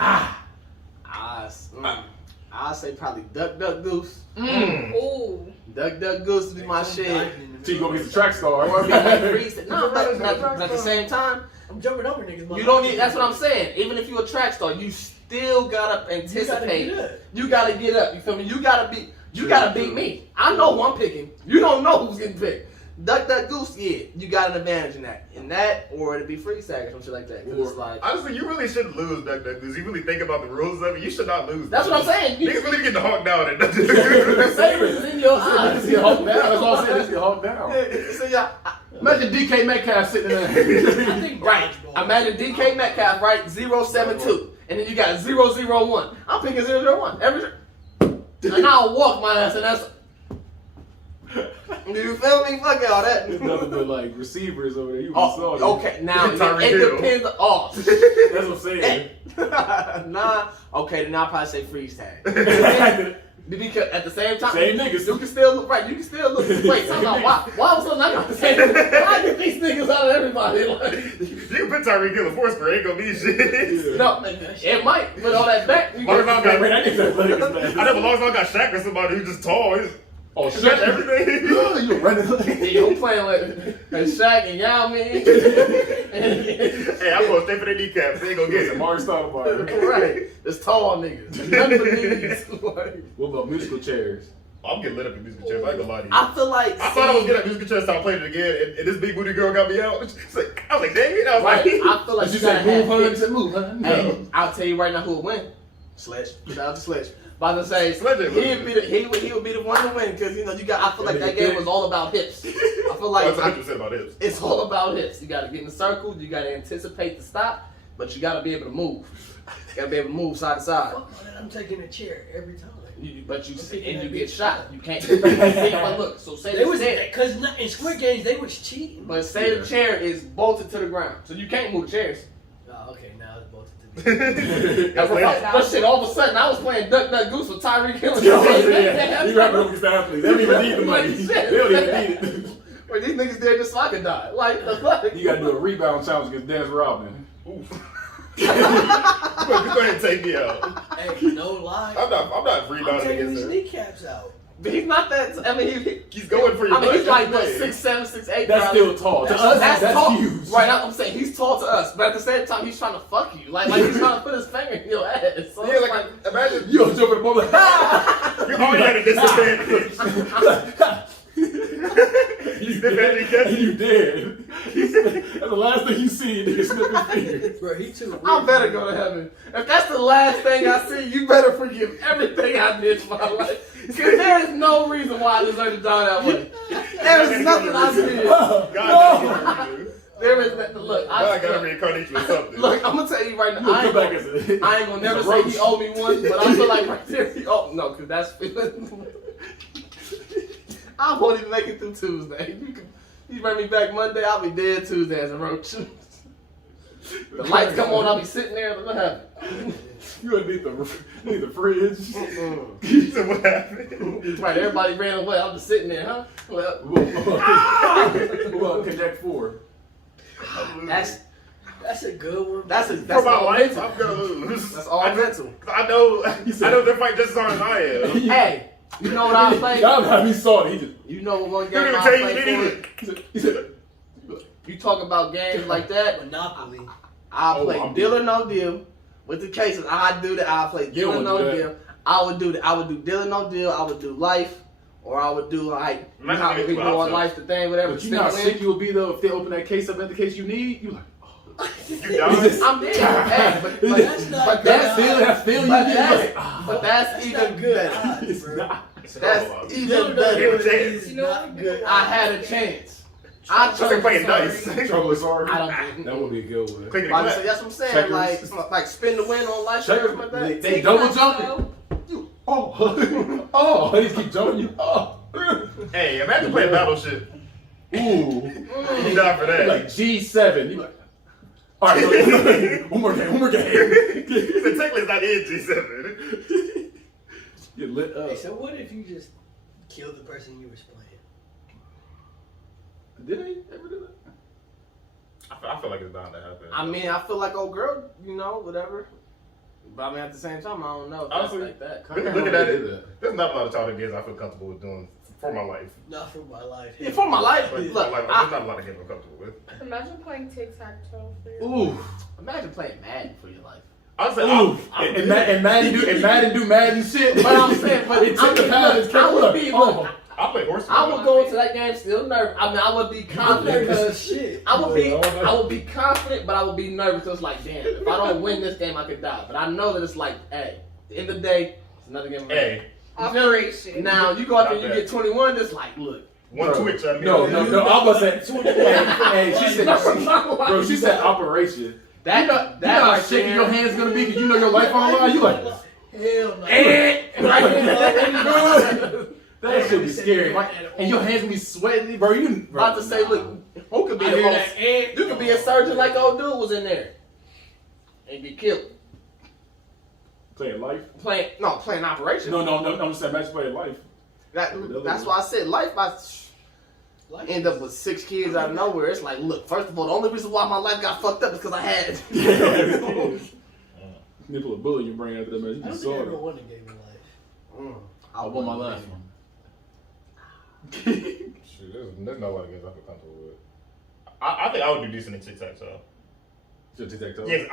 I say probably duck goose. Ooh. Duck goose would be my shit. So you go against the track star. Or be like freeze. No, but at the same time, I'm jumping over niggas. you don't need. That's what I'm saying. Even if you're a track star, you still gotta anticipate. You gotta get up. You feel me? You gotta beat me. I know who I'm picking. You don't know who's getting picked. Duck goose, yeah, you got an advantage in that, or it'd be freeze tag or some shit like that. 'Cause it's like Honestly, you really shouldn't lose duck because you really think about the rules of it. You should not lose. that's what I'm saying. Niggas really getting hawked down and The sabers is in your eyes. Let's get hawked down. That's all I'm saying. Let's get hawked down. So yeah, Imagine DK Metcalf sitting there. I think right. Imagine DK Metcalf, right? 072, and then you got 001. I'm picking 001 every time, and I'll walk my ass, and that's. Do you feel me? Fuck all that. There's nothing but like receivers over there. You saw Oh, okay. Now Tyreek it Hill. depends. Oh, That's what I'm saying. nah. Okay, then I'll probably say freeze tag. Because at the same time, Same niggas. You can still look right. You can still look. Wait, time out. Why was something not the same? Why get these niggas out of everybody? Like, you can put Tyreek Hill in Foursquare, ain't gonna be shit. no, it might. But all that back, you What about I mean, I think that's athletic as I man. never lost. I got Shaq or somebody who's just tall. Oh, That's shit. everything. You running. You playing with Shaq and Yao Ming. Hey, I'm going straight for their kneecaps. They ain't gonna get It's a it. Mari Stoudemire. Right. It's tall niggas. Nothing but knees. What about musical chairs? I'm getting lit up in musical chairs. I ain't gonna lie to you. I feel like I thought I was good at musical chairs, so I played it again, and this big booty girl got me out. It's like, I was like, dang it. I was right. like, I feel like She you said, gotta move, have hun. hits. She said, move, hun. Hey, I'll tell you right now who would win. Sledge. Shout out to Sledge. About to say Sledge ain't he would be the one to win because you got. I feel like that game was all about hips. I feel like that's 100% about hips. it's all about hips. You got to get in the circle. You got to anticipate the stop, but you got to be able to move. You got to be able to move side to side. Fuck that, I'm taking a chair every time. But you Okay, and you that get bitch. shot. You can't. But look, so say They the was chair, because in Squid Games they was cheating. but say the chair is bolted to the ground, so you can't move chairs. Oh, okay, now it's both of them. But shit, all of a sudden I was playing Duck Duck Goose with Tyreek Hill. Yeah, you got to look at the athletes. They don't even need the money. They don't even need it. Wait, these niggas there just so I could die. Like the fuck? You got to do a rebound challenge against Dennis Rodman. Oof. You go ahead and take me out. Hey, no lie. I'm not I'm rebounding taking against these her. kneecaps out. But he's not that. I mean, He's going for your I mean, he's like what, butt. 6'7", 6'8". That's probably. still tall. To us, that's tall. huge. Right, I'm saying he's tall to us, but at the same time he's trying to fuck you. Like he's trying to put his finger in your ass. So Yeah, it's like, imagine You don't jump in the ball like, ah! you always had a disadvantage. You sniff at me, dead. You dead. That's the last thing you see, nigga snip his fingers. Bro, he too weird. I better go to heaven. If that's the last thing I see, you better forgive everything I did in my life. Because there is no reason why I deserve to die that way. There is nothing I did. God got you. There is look. God got a reincarnation or something. Look, I'm gonna tell you right now. We'll I ain't come back gonna, as a- I ain't gonna never as a say he roast. owed me one, but I feel like right there he oh no, cause that's I won't even make it through Tuesday. You bring me back Monday, I'll be dead Tuesday as a roach. The lights come on, I'll be sitting there. What happened? You underneath the fridge. So what happened? Right, everybody ran away. I'm just sitting there, huh? Well, Well, Connect 4. that's That's a good one. that's For my all life, mental. I'm gonna lose. That's all mental. I know they're fighting just as hard as I am. Hey, you know what I play? Y'all got me salty. He just. You know what one He didn't game even I tell you play he didn't for? even. He said, You talk about games like that. Monopoly. I'll Oh, play I'm deal or no deal. With the cases, I do that. I'll play deal or don't no do that. deal. I would do that. I would do deal or no deal. I would do life, or I would do like you know how we do on life the thing, whatever. but you know how spin the sick you would be though if they open that case up at the case you need? You like, You died. I'm dead. Hey, but That's not but good. that's that feeling but you that's, get. Like, but that's That's even not good better. odds, it's bro. not. That's Deal even or no better. deal Give a chance. is You know not what? good. I had a chance. I It's like playing dice. Trouble is sorry. I don't. That would be a good one. Clicking the Like, clap. so that's what I'm saying. Checkers. Like spin the win on life. Checkers, Like that. they double jumping. You, oh, oh, they just keep jumping you. Oh, Hey, imagine playing Battleship. ooh, You die for that. like G7. You like, all right, one more game, one more game. The technically it's not in G7. Get lit up. Hey, so what if you just killed the person you was playing? Did they ever do that? I feel like it's bound to happen. I mean, I feel like old girl, you know, whatever. But I mean, at the same time, I don't know. If that's Honestly, like that. looking at it, there's not a lot of childhood games I feel comfortable with doing for my life. Not for my life. Yeah, for my life. But Look, there's not a lot of games I'm comfortable with. Imagine playing tic-tac-toe for your Ooh, imagine playing Madden for your life. Honestly, ooh, and Madden do Madden shit. But I'm saying, but it took the pass. I would be. Look, I play horse. I would go into that game still nervous. I mean, I would be confident because shit. I would be confident, but I would be nervous. So it's like, damn, if I don't win this game, I could die. But I know that it's like, hey, at the end of the day, it's another game. Hey, operation. Now you go out there, Not you bad. get 21. It's like, look. one Bro, twitch. I mean, No, I'm gonna say. Hey, she said, bro, she said operation. That You know how right shaky there- your hands gonna be because you know your life on the line. You like, Hell no. that should be scary. And your hands gonna be sweating, bro. You About to say, look, who could be I the hear most? that. You could be a surgeon like old dude was in there and get killed. playing life. Playing operation. No. I'm just saying, imagine playing life. That's why I said life. I end up with 6 kids out of nowhere. It's like, look, first of all, the only reason why my life got fucked up is because I had it. Nipple a bullet you bring after that, man. You I don't just think I saw ever it. won a game in life. I won my last one. Shoot, there's no lot of games I feel comfortable with. I think I would do decent in tic-tac-toe. Tic-tac-toe? Yes,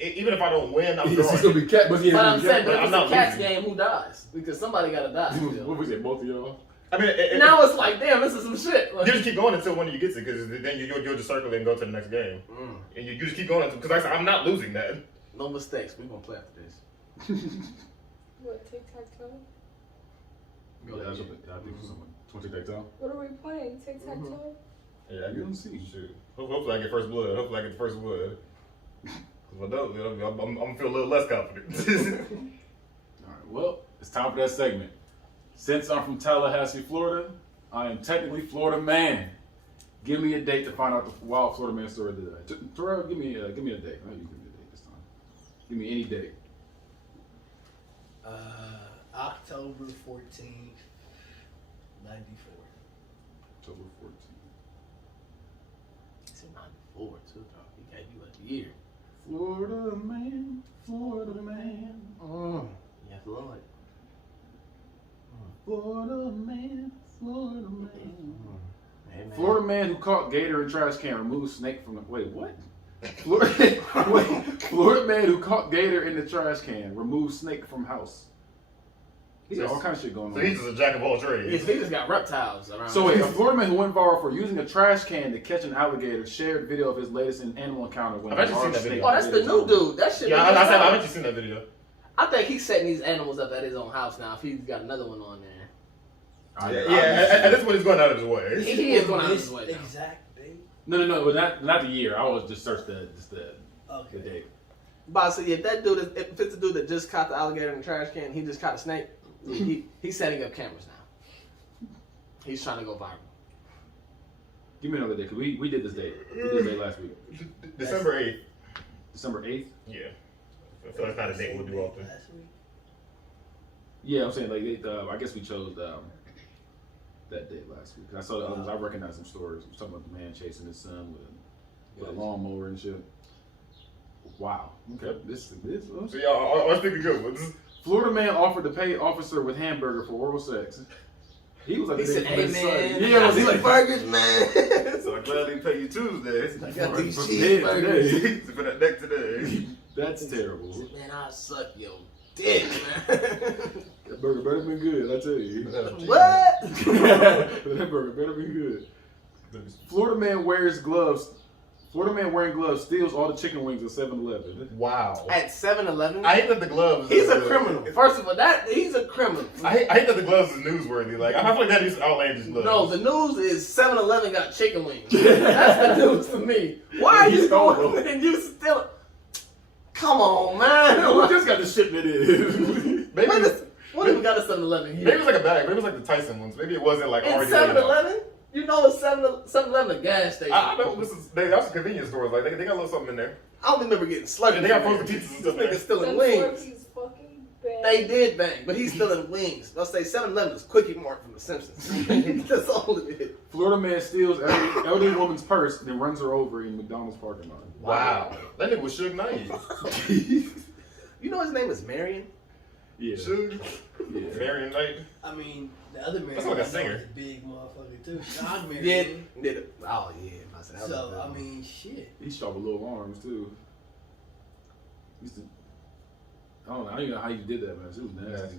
even if I don't win, I'm It's drawing. gonna be cat, but But I'm saying, but I'm if it's not a cat's losing. game, who dies? Because somebody gotta die. What Still. was it, both of y'all? I mean, Now it's like, damn, this is some shit. you just keep going until one of you gets it, because then you'll just circle it and go to the next game. And you just keep going until, because like I said, I'm not losing that. No mistakes. We gonna play after this. What, tic-tac-toe? Yeah, that's what I think for someone. Tic-tac-toe? What are we playing? Tic-tac-toe? Yeah, I You don't get see. Shoot. Hopefully I get first blood. Hopefully I get the first blood. Because if I don't, I'm gonna feel a little less confident. Alright, well, it's time for that segment. Since I'm from Tallahassee, Florida, I am technically Florida man. Give me a date to find out the wild Florida man story today. Terrell, give me a date. No, you give me a date this time. Give me any date. October 14th, 94. October 14th. It's in 94 too, though. He gave you a year. Florida man, Florida man. Yes, Lord. Florida man, Florida man. Amen. Florida man who caught gator in trash can removed snake from the. Wait, what? Florida man who caught gator in the trash can removed snake from house. He got all kind of shit going So on. he's just a jack of all Yes, trades. he just got reptiles around. So wait, a Florida man who went viral for using a trash can to catch an alligator shared video of his latest animal encounter when I've actually seen that snake video. Oh, that's the new dude. That shit. Yeah, was I've wild. actually seen that video. I think he's setting these animals up at his own house now. If he's got another one on there. At this point, he's going out of his way. He is going out of his way now. Exact date. No, but not the year. I was just search the Okay. date. But so if that dude, if it's the dude that just caught the alligator in the trash can, he just caught a snake. He's setting up cameras now. He's trying to go viral. Give me another date, because we did this date. We did this date last week. December 8th. December 8th? Yeah. I feel like that's not a date we'll do often. Last week. Yeah, I'm saying, I guess we chose that date last week. 'Cause I saw the others, I recognized some stories. I was talking about the man chasing his son with a lawnmower and shit. Wow. Okay, this. So y'all, I speaking good ones. Florida man offered to pay officer with hamburger for oral sex. He was like, He said, "Hey man, yeah, he's like burgers, man." So I gladly pay you Tuesday. I got these For cheeseburgers. For that neck today. That's terrible. Man, I suck your dick, man. That burger better been good, I tell you. What? That burger better be good. Florida man wears gloves. Florida man wearing gloves steals all the chicken wings at 7-Eleven. Wow. At 7-Eleven? I hate that the gloves. He's a criminal. First of all, he's a criminal. I hate that the gloves is newsworthy. Like I feel like that is outlandish gloves. No, the news is 7-Eleven got chicken wings. That's the news to me. Why are you going and you still? Come on, man. We just got the shipment in. maybe What if we got a 7-Eleven here? maybe it was like a bag. Maybe it was like the Tyson ones. Maybe it wasn't like In already. laid out. 7-Eleven? You know it's 7-Eleven a gas station. I know this is they also convenience stores. Like they got a little something in there. I don't remember getting slurped. They got frozen pizzas and This stuff in nigga there. stealing Them wings. Slurpees fucking bad. They did bang, but he's stealing wings. I'll say 7-Eleven is Quickie Mart from The Simpsons. That's all it is. Florida man steals elderly woman's purse and then runs her over in McDonald's parking lot. Wow. That nigga was Suge Knight. You know his name is Marion? Yeah. Suge. Yeah. Marion Knight. I mean, the other man That's like a I know singer. is a big motherfucker too. Sean Did Marion. it? Oh yeah. I said, that was So a I good mean, shit. He shot with little arms too. I don't know. I don't even know how you did that, man. It was nasty.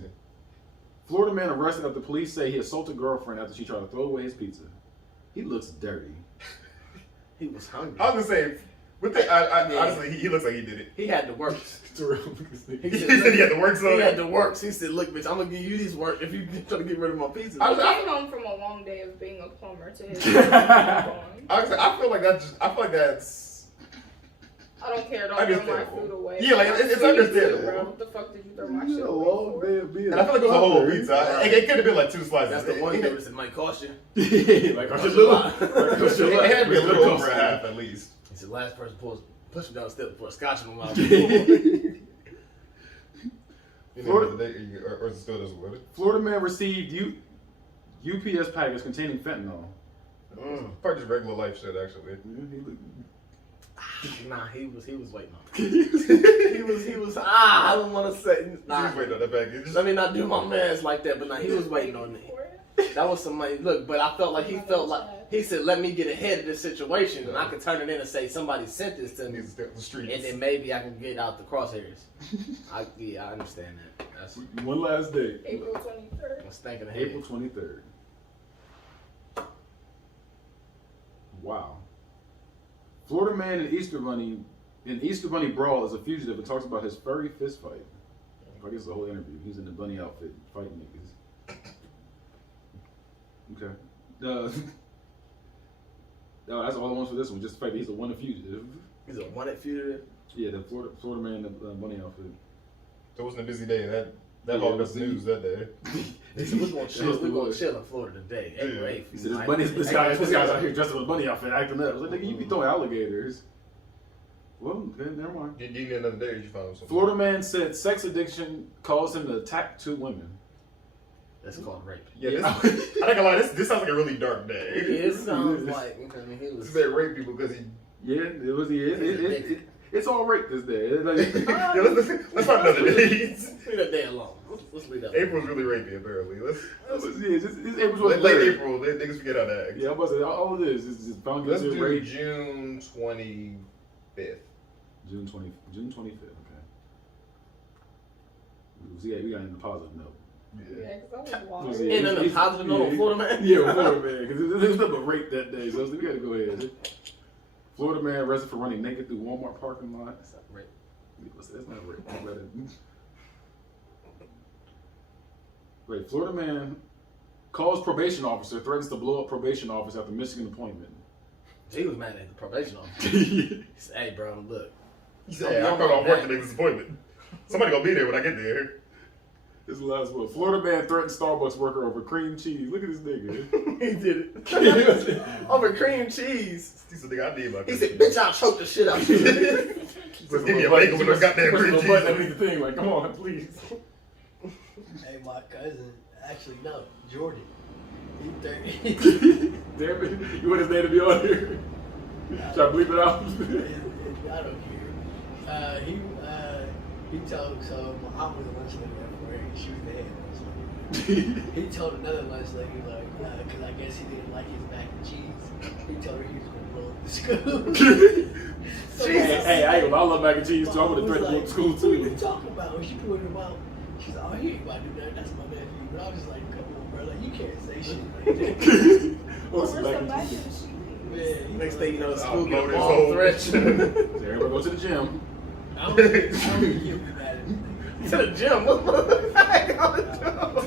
Florida man arrested after police say he assaulted girlfriend after she tried to throw away his pizza. He looks dirty. He was hungry. I was gonna say, with the, honestly, he looks like he did it. He had the works. He said he had to work He something. had the works. He said, "Look, bitch, I'm gonna give you these work if you try to get rid of my pizza." He came home from a long day of being a plumber to his phone. I feel like that's. I don't care. Don't throw my Understandable. food away. Yeah, like, it's Food understandable. too, bro. What the fuck did you throw my shit Yeah, away long for? day of being And I feel like it was a whole plumber. pizza. It could have been like 2 slices. That's the one It, notice it might cost you. Like, Cost just you a little. lot. it had to be a little over a half at least. He said, "Last person push him down the step before a scotch in my mouth." You know, or is it still doesn't work? Florida man received UPS package containing fentanyl. Probably just regular life shit, actually. Nah, he was waiting on it. he was. I don't want to say. He Nah, was waiting on that package. let me not do my mans like that. But nah, he was waiting on it. That was some money. Look, but I felt like he said, "Let me get ahead of this situation, and I could turn it in and say somebody sent this to me, The streets. and then maybe I can get out the crosshairs." I understand that. That's One last day. April 23rd. I was thinking ahead. April 23rd. Wow. Florida man in Easter Bunny brawl is a fugitive and talks about his furry fist fight. I guess the whole interview. He's in the bunny outfit fighting niggas. Okay. No, that's all I want for this one. Just the fact that he's a wanted fugitive. He's a wanted fugitive. Yeah, the Florida man in the bunny outfit. So it wasn't a busy day. That all got the news that day. They said, we're gonna chill in Florida today. April 8th. He said, this guy's out here dressed in a bunny outfit acting up. I was like, nigga, you be throwing alligators. Well, okay, never mind. You need another day or you found something? Florida man said sex addiction caused him to attack 2 women. That's called rape. Yeah, I ain't gonna lie, this sounds like a really dark day. It sounds like he was. This man raped people because he. Yeah, it was. It's all rape this day. It's like, Yeah, let's not another day. Leave that day alone. Let's leave that alone. April's really rapey apparently. it's April 23rd. Late April, niggas forget how to act. Yeah, I was saying, all it is just found Let's guilty of do rape. June 25th. June 25th. Okay. We got in the positive note. Yeah, because I was Yeah, wild. And on a positive note, Florida man. Yeah, Florida man, because there's nothing but rape that day, so we got to go ahead. Florida man arrested for running naked through Walmart parking lot. That's not rape. That's not rape. Wait, Florida man calls probation officer, threatens to blow up probation office after missing an appointment. He was mad at the probation officer. He said, "Hey, bro, look." He said, hey, I called off work to make this appointment. Somebody gonna be there when I get there. This is the last one. Florida man threatened Starbucks worker over cream cheese. Look at this nigga. He did it. Over cream cheese. He said, nigga, I need my He said, "Bitch, I'll choke the shit out of you." Let's give me a bacon with no goddamn cream cheese. Underneath the thing, like, come on, please. Hey, my cousin, actually, no, Jordan. He 30. Damn it. You want his name to be on here? Should I bleep it out? I don't care. He told, so my aunt was a lunch lady at work, and she was the head lunch lady. He told another lunch lady, like, because I guess he didn't like his mac and cheese. He told her he was going to blow up the school. Hey, I love mac and cheese, so I'm going to threaten to blow up school What are you too. talking about? When she pointed him out, she's like, oh, he ain't about to do that. That's my nephew. But I was just like, come on, bro. Like, you can't say shit like that. What's Where's the the mac mac and cheese? and cheese? Man, Next thing you know, the I'll school blow get this bomb whole- threats. Everybody go to the gym. I don't think he'll be mad at me. To the gym. What the fuck?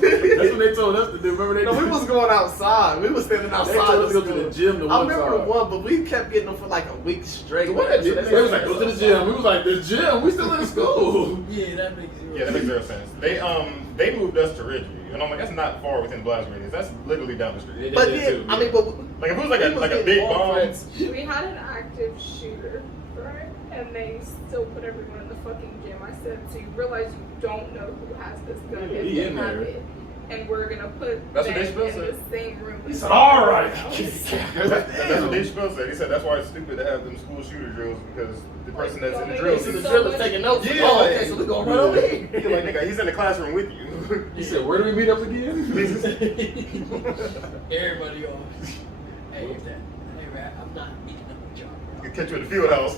That's what they told us to do. Remember they No, we was going outside. We was standing They outside. told us to the go to the school. gym. I remember one, but we kept getting them for like a week straight. They was like, go to the gym. We was like, the gym? We still in school. Yeah, that makes zero Yeah, that makes zero sense. They moved us to Ridgeview, and I'm like, that's not far within blast radius. That's literally down the street. But They yeah, did too, I mean, but Like if it was like he a getting big bomb bomb. threats. We had an active shooter, right? And they still put everyone in the fucking gym. I said, so you realize you don't know who has this gun Yeah, if he they in have there. it. And we're gonna put That's them what they in supposed the to. same room. He said, all right. That's what Dave Chappelle said. He said that's why it's stupid to have them school shooter drills because the person that's in the drill So the is drill is taking notes. Yeah. Oh, okay, so we're gonna run over here. He's like, nigga, he's in the classroom with you. He said, where do we meet up again? Everybody off. Hey, Rat, I'm not meeting up with y'all, bro. He'll catch you at the field house.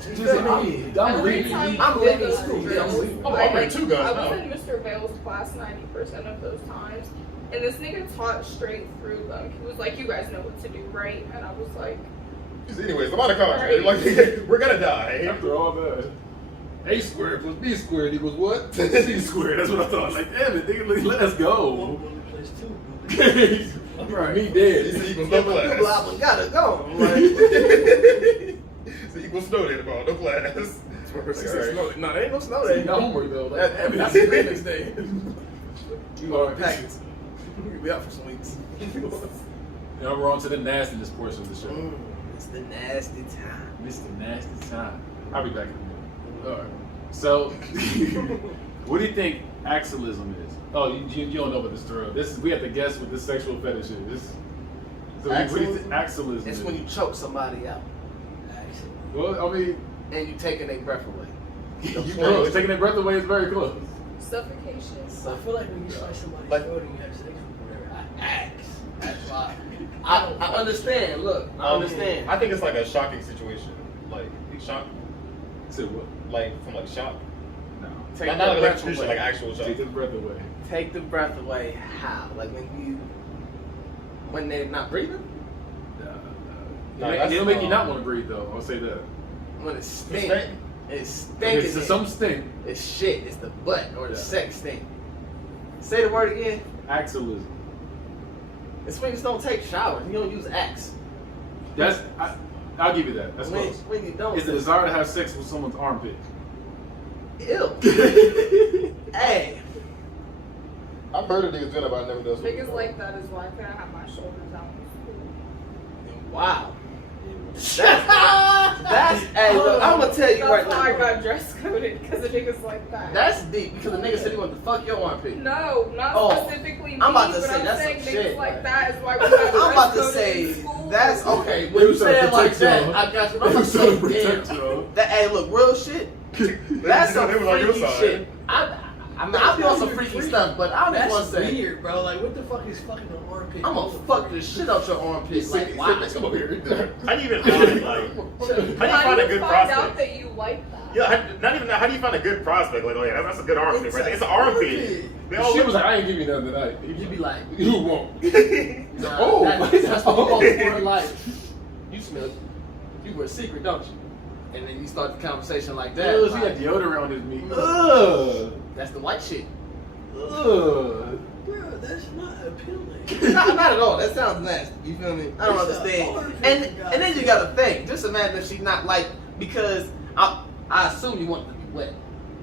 I'm reading. I'm leaving school. Yeah, I'm leaving. I'm bringing 2 guns I was now. in Mr. Vale's class 90% of those times. And this nigga taught straight through them. He was like, you guys know what to do, right? And I was like, Anyways, a lot of contrast. Like, we're gonna die. After all that, A squared plus B squared equals what? C squared. That's what I thought. Like, damn it, nigga, let us One go. bullet plus 2 bullets. Right. Me It's dead. equals Yeah, no but people class. out and gotta go. I'm like, It's equals snow day tomorrow, no class. Alright. no, there ain't no snow You day. got homework though. That's the next day. You are packets. We'll be out for some weeks. Now we're on to the nastiness portion of the show. It's the nasty time. Mr. Nasty Time. I'll be back in a minute. Alright. So, what do you think axillism is? Oh, you don't know about this term. We have to guess what this sexual fetish is. So what do you think axillism It's is? when you choke somebody out Actually. Well, I mean, and you taking their breath away. you know, taking their breath away is very close. suffocation. I feel like when you slice somebody's Like- throat and you have sex with whatever, I understand. Look, I understand. I think it's like a shocking situation. Like shock, Say what? like from like shock. No. Take Not the like breath electrocution, away. like actual shock. Take the breath away. Take the breath away. How? Like when they're not breathing? No, It'll make you not want to breathe though. I'll say that. When it's stink. Stink. It's stinking. It's some stink. It's shit. It's the butt or the Yeah. sex stink. Say the word again. Axillism. It's when you just don't take showers. You don't use Axe. I'll give you that. That's when, close. when you don't. It's the desire to have sex with someone's armpit. Ew. Hey. I've heard of niggas doing it, but I never done so. Niggas like that is why I couldn't have my shoulders out in school. Wow. That's hey, look, I'm gonna tell you That's right why I now. got dress coded, because of niggas like that. That's deep because the nigga said he wanted to fuck your armpit. No, not Oh, specifically me, I'm about to but say, I'm that's saying some niggas shit. like that is why we got dress I'm about to coded say in school. that's okay. They When you was trying say to it like protect that, y'all. I got you. They I'm about was to trying to say, protect damn. y'all. That hey, look, real shit. That's some They was on your freaky side. shit. I mean, I be on some freaky stuff, but I don't even want That's to say. weird, bro. Like, what the fuck is fucking the armpit? I'm gonna fuck the shit out your armpit. Like, wow. Come over here. How do you even find like? How do you How find do a you good find out prospect? that you like that? Yeah, not even that. How do you find a good prospect? Like, oh yeah, that's a good armpit, It's right? a It's an armpit. They all She look- was like, I ain't give you nothing tonight. You be like, You won't. nah, Oh, that's what you call oh. for life. You smell. You were a secret, don't you? And then you start the conversation like that. Ugh, she like, got deodorant on his meat. Ugh. that's the white shit. Ugh. Bro, that's not appealing. not at all. That sounds nasty. You feel me? I don't It's a understand. armpit, And then you gotta think. Just imagine if she's not like, because I assume you want it to be wet.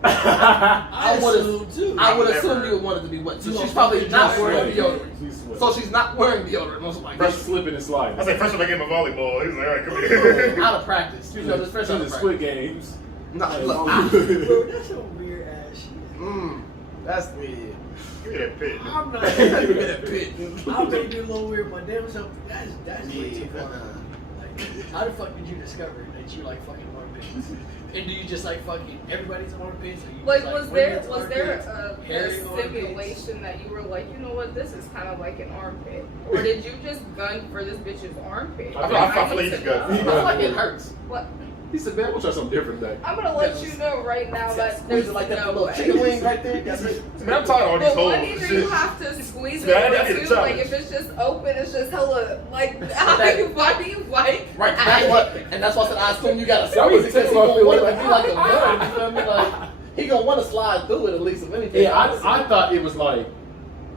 I would've- assume too. I would Never. assume you would want it to be wet. So You she's gonna probably fucking not dry wearing sweat. deodorant. She's sweating. So she's not wearing deodorant. Most likely. Fresh slipping and sliding. I said first time I gave him a volleyball, he was like, all right, come here. Out of practice. You know, this fresh She's out in of Squid practice. Games. No, Like, look, Bro, that's some weird ass shit. that's weird. Give me that pit. I'm not. That pit. I may be a little weird, but damn self, that's way Yeah, too far. Like, how the fuck did you discover that you like fucking armpits? And do you just like fucking everybody's armpits? Or you Like, just was there women's armpits, a hairy armpits? simulation that you were like, you know what, this is kind of like an armpit, or did you just gun for this bitch's armpit? I feel like need he's to good. know. I feel like it hurts. What? He said, man, we'll try something different today. I'm gonna let you know right now that Squeeze there's it like that no little way. chicken wing right there. That's it. Man, I'm tired of all these But holes. one either you have to squeeze it Man, I or need a two, like challenge. if it's just open, it's just hella, like, why do you like Right, that? that's what, and that's why I said I assume you gotta That squeeze was it because he typical gonna want it to feeling. be like a gun. You feel me? Like he gonna want to slide through it at least if anything. Yeah, I thought it was like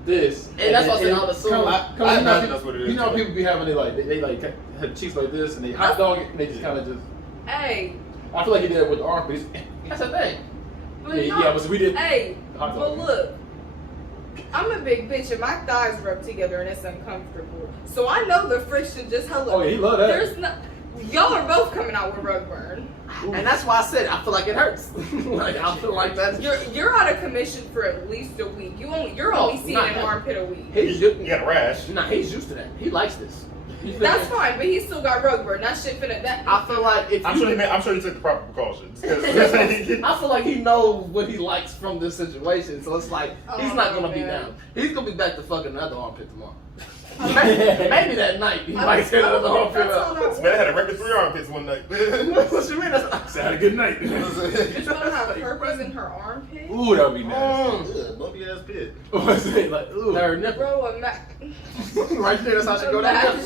this. And that's what I said, I would assume- I imagine that's what it is, You know, too. people be having they like have cheeks like this and they hot dog it and they just kind of just. Hey, I feel like he did that with the armpits. That's the thing. but Yeah, no, yeah, but we did. hey, hot but dog. look, I'm a big bitch and my thighs rub together and it's uncomfortable. So I know the friction just hella. Oh yeah, he love that. There's no. Y'all are both coming out with rug burn. And that's why I said I feel like it hurts. Like I feel like that's. You're out of commission for at least a week. You're Oh, only seeing not an him. armpit a week. He's You got a rash. Nah, he's used to that. He likes this. You feel That's me? fine, but he still got rug burn. That shit finna that. I feel like if I'm you, sure he took the proper precautions. I feel like he knows what he likes from this situation, so it's like he's not gonna be man. down. He's gonna be back to fucking another armpit tomorrow. Maybe that night he might hit another armpit up. That's Man, I had a record 3 armpits one night. What you mean? That's Had a good night. Bitch wanna have herpes in her armpit? Ooh, that would be nasty. Bumpy ass pit. What was it like? Ooh. third nipple. Bro, Right there, that's how she go down.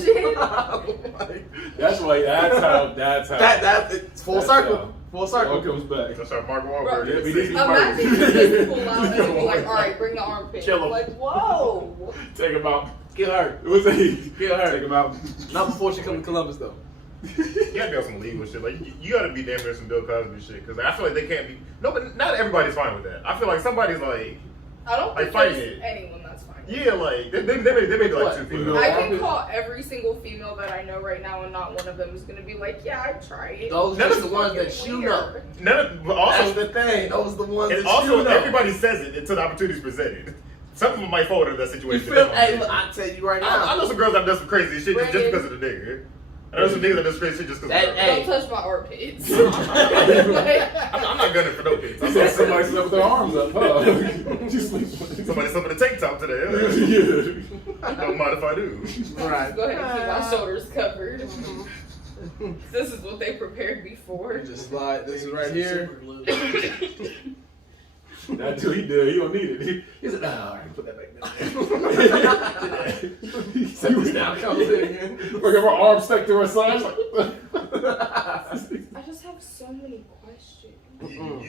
That's why. That's how. That it's full That's circle. how. Full All circle. comes back. That's how Mark Wahlberg Yeah, is. we did- Imagine you just pull out and be like, alright, bring the armpit. Kill him. Like, whoa. Take him out. Kill her. What's he? Kill her. Take him out. Not before she come to Columbus though. You gotta be on some legal shit. Like you gotta be damn near some Bill Cosby shit. Because I feel like they can't be. No, but not everybody's fine with that. I feel like somebody's like, I don't Like think fighting there's it. anyone that's fine. yeah, like they made like What? 2 You people. know, I armpit? can call every single female that I know right now, and not one of them is gonna be like, "Yeah, I tried it." Those None are of the the ones Fucking that you weird. know. None of, but That's also, the thing. Those are the ones and that also you know. everybody says it until the opportunity's presented. Some people might fall into that You situation. feel? but Hey, they look, don't. I tell you right I now. know some girls that done some crazy shit just Brandon. because of the nigga. There's some niggas that just crazy just because. Hey. Don't touch my armpits. I'm not gunning for no pits. You said somebody slept with their arms up, huh? You sleep with Somebody slept in the tank top today. Yeah. Don't mind if I do. Right. Go ahead and keep my shoulders covered. This is what they prepared me for. Just slide this is right here. Super glue. That's what he did. He don't need it. He said, nah, all right, put that back down. He said, This now comes in again. look at her arm stuck to her side. Like, I just have so many questions.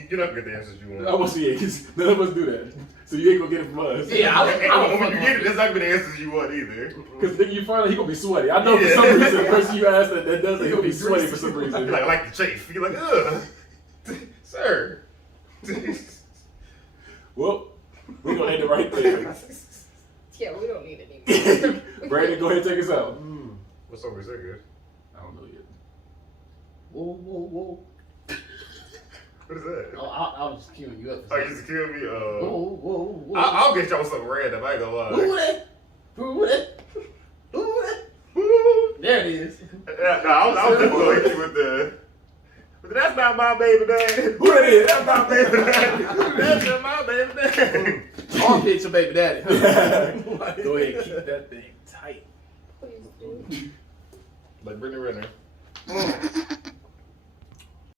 You're not gonna get the answers you want. I want to see it. 'Cause none of us do that. So you ain't gonna get it from us. Yeah, When you get it, that's not gonna be the answers you want either. Because then you find out he gonna be sweaty. I know for some reason the person you ask that does it, he'll be sweaty for some reason. You're like the chafe. You're like, ugh, sir. Well, we're gonna end it right there. Yeah, we don't need any more. Brandon, go ahead and take us out. What's over so good? I don't know yet. Whoa, whoa, whoa. What is that? Oh, I was just queuing you up. Oh, you just killed me. Whoa, whoa, whoa. I'll get y'all something random. I ain't gonna lie. Who that? Who that? Who that? There it is. Yeah, no, I was definitely gonna hit you with the. But that's not my baby daddy. Who that is? That's my baby daddy. That's not my baby daddy. Armpits your baby daddy. Go ahead and keep that thing tight. Please do. Like Brittany Renner.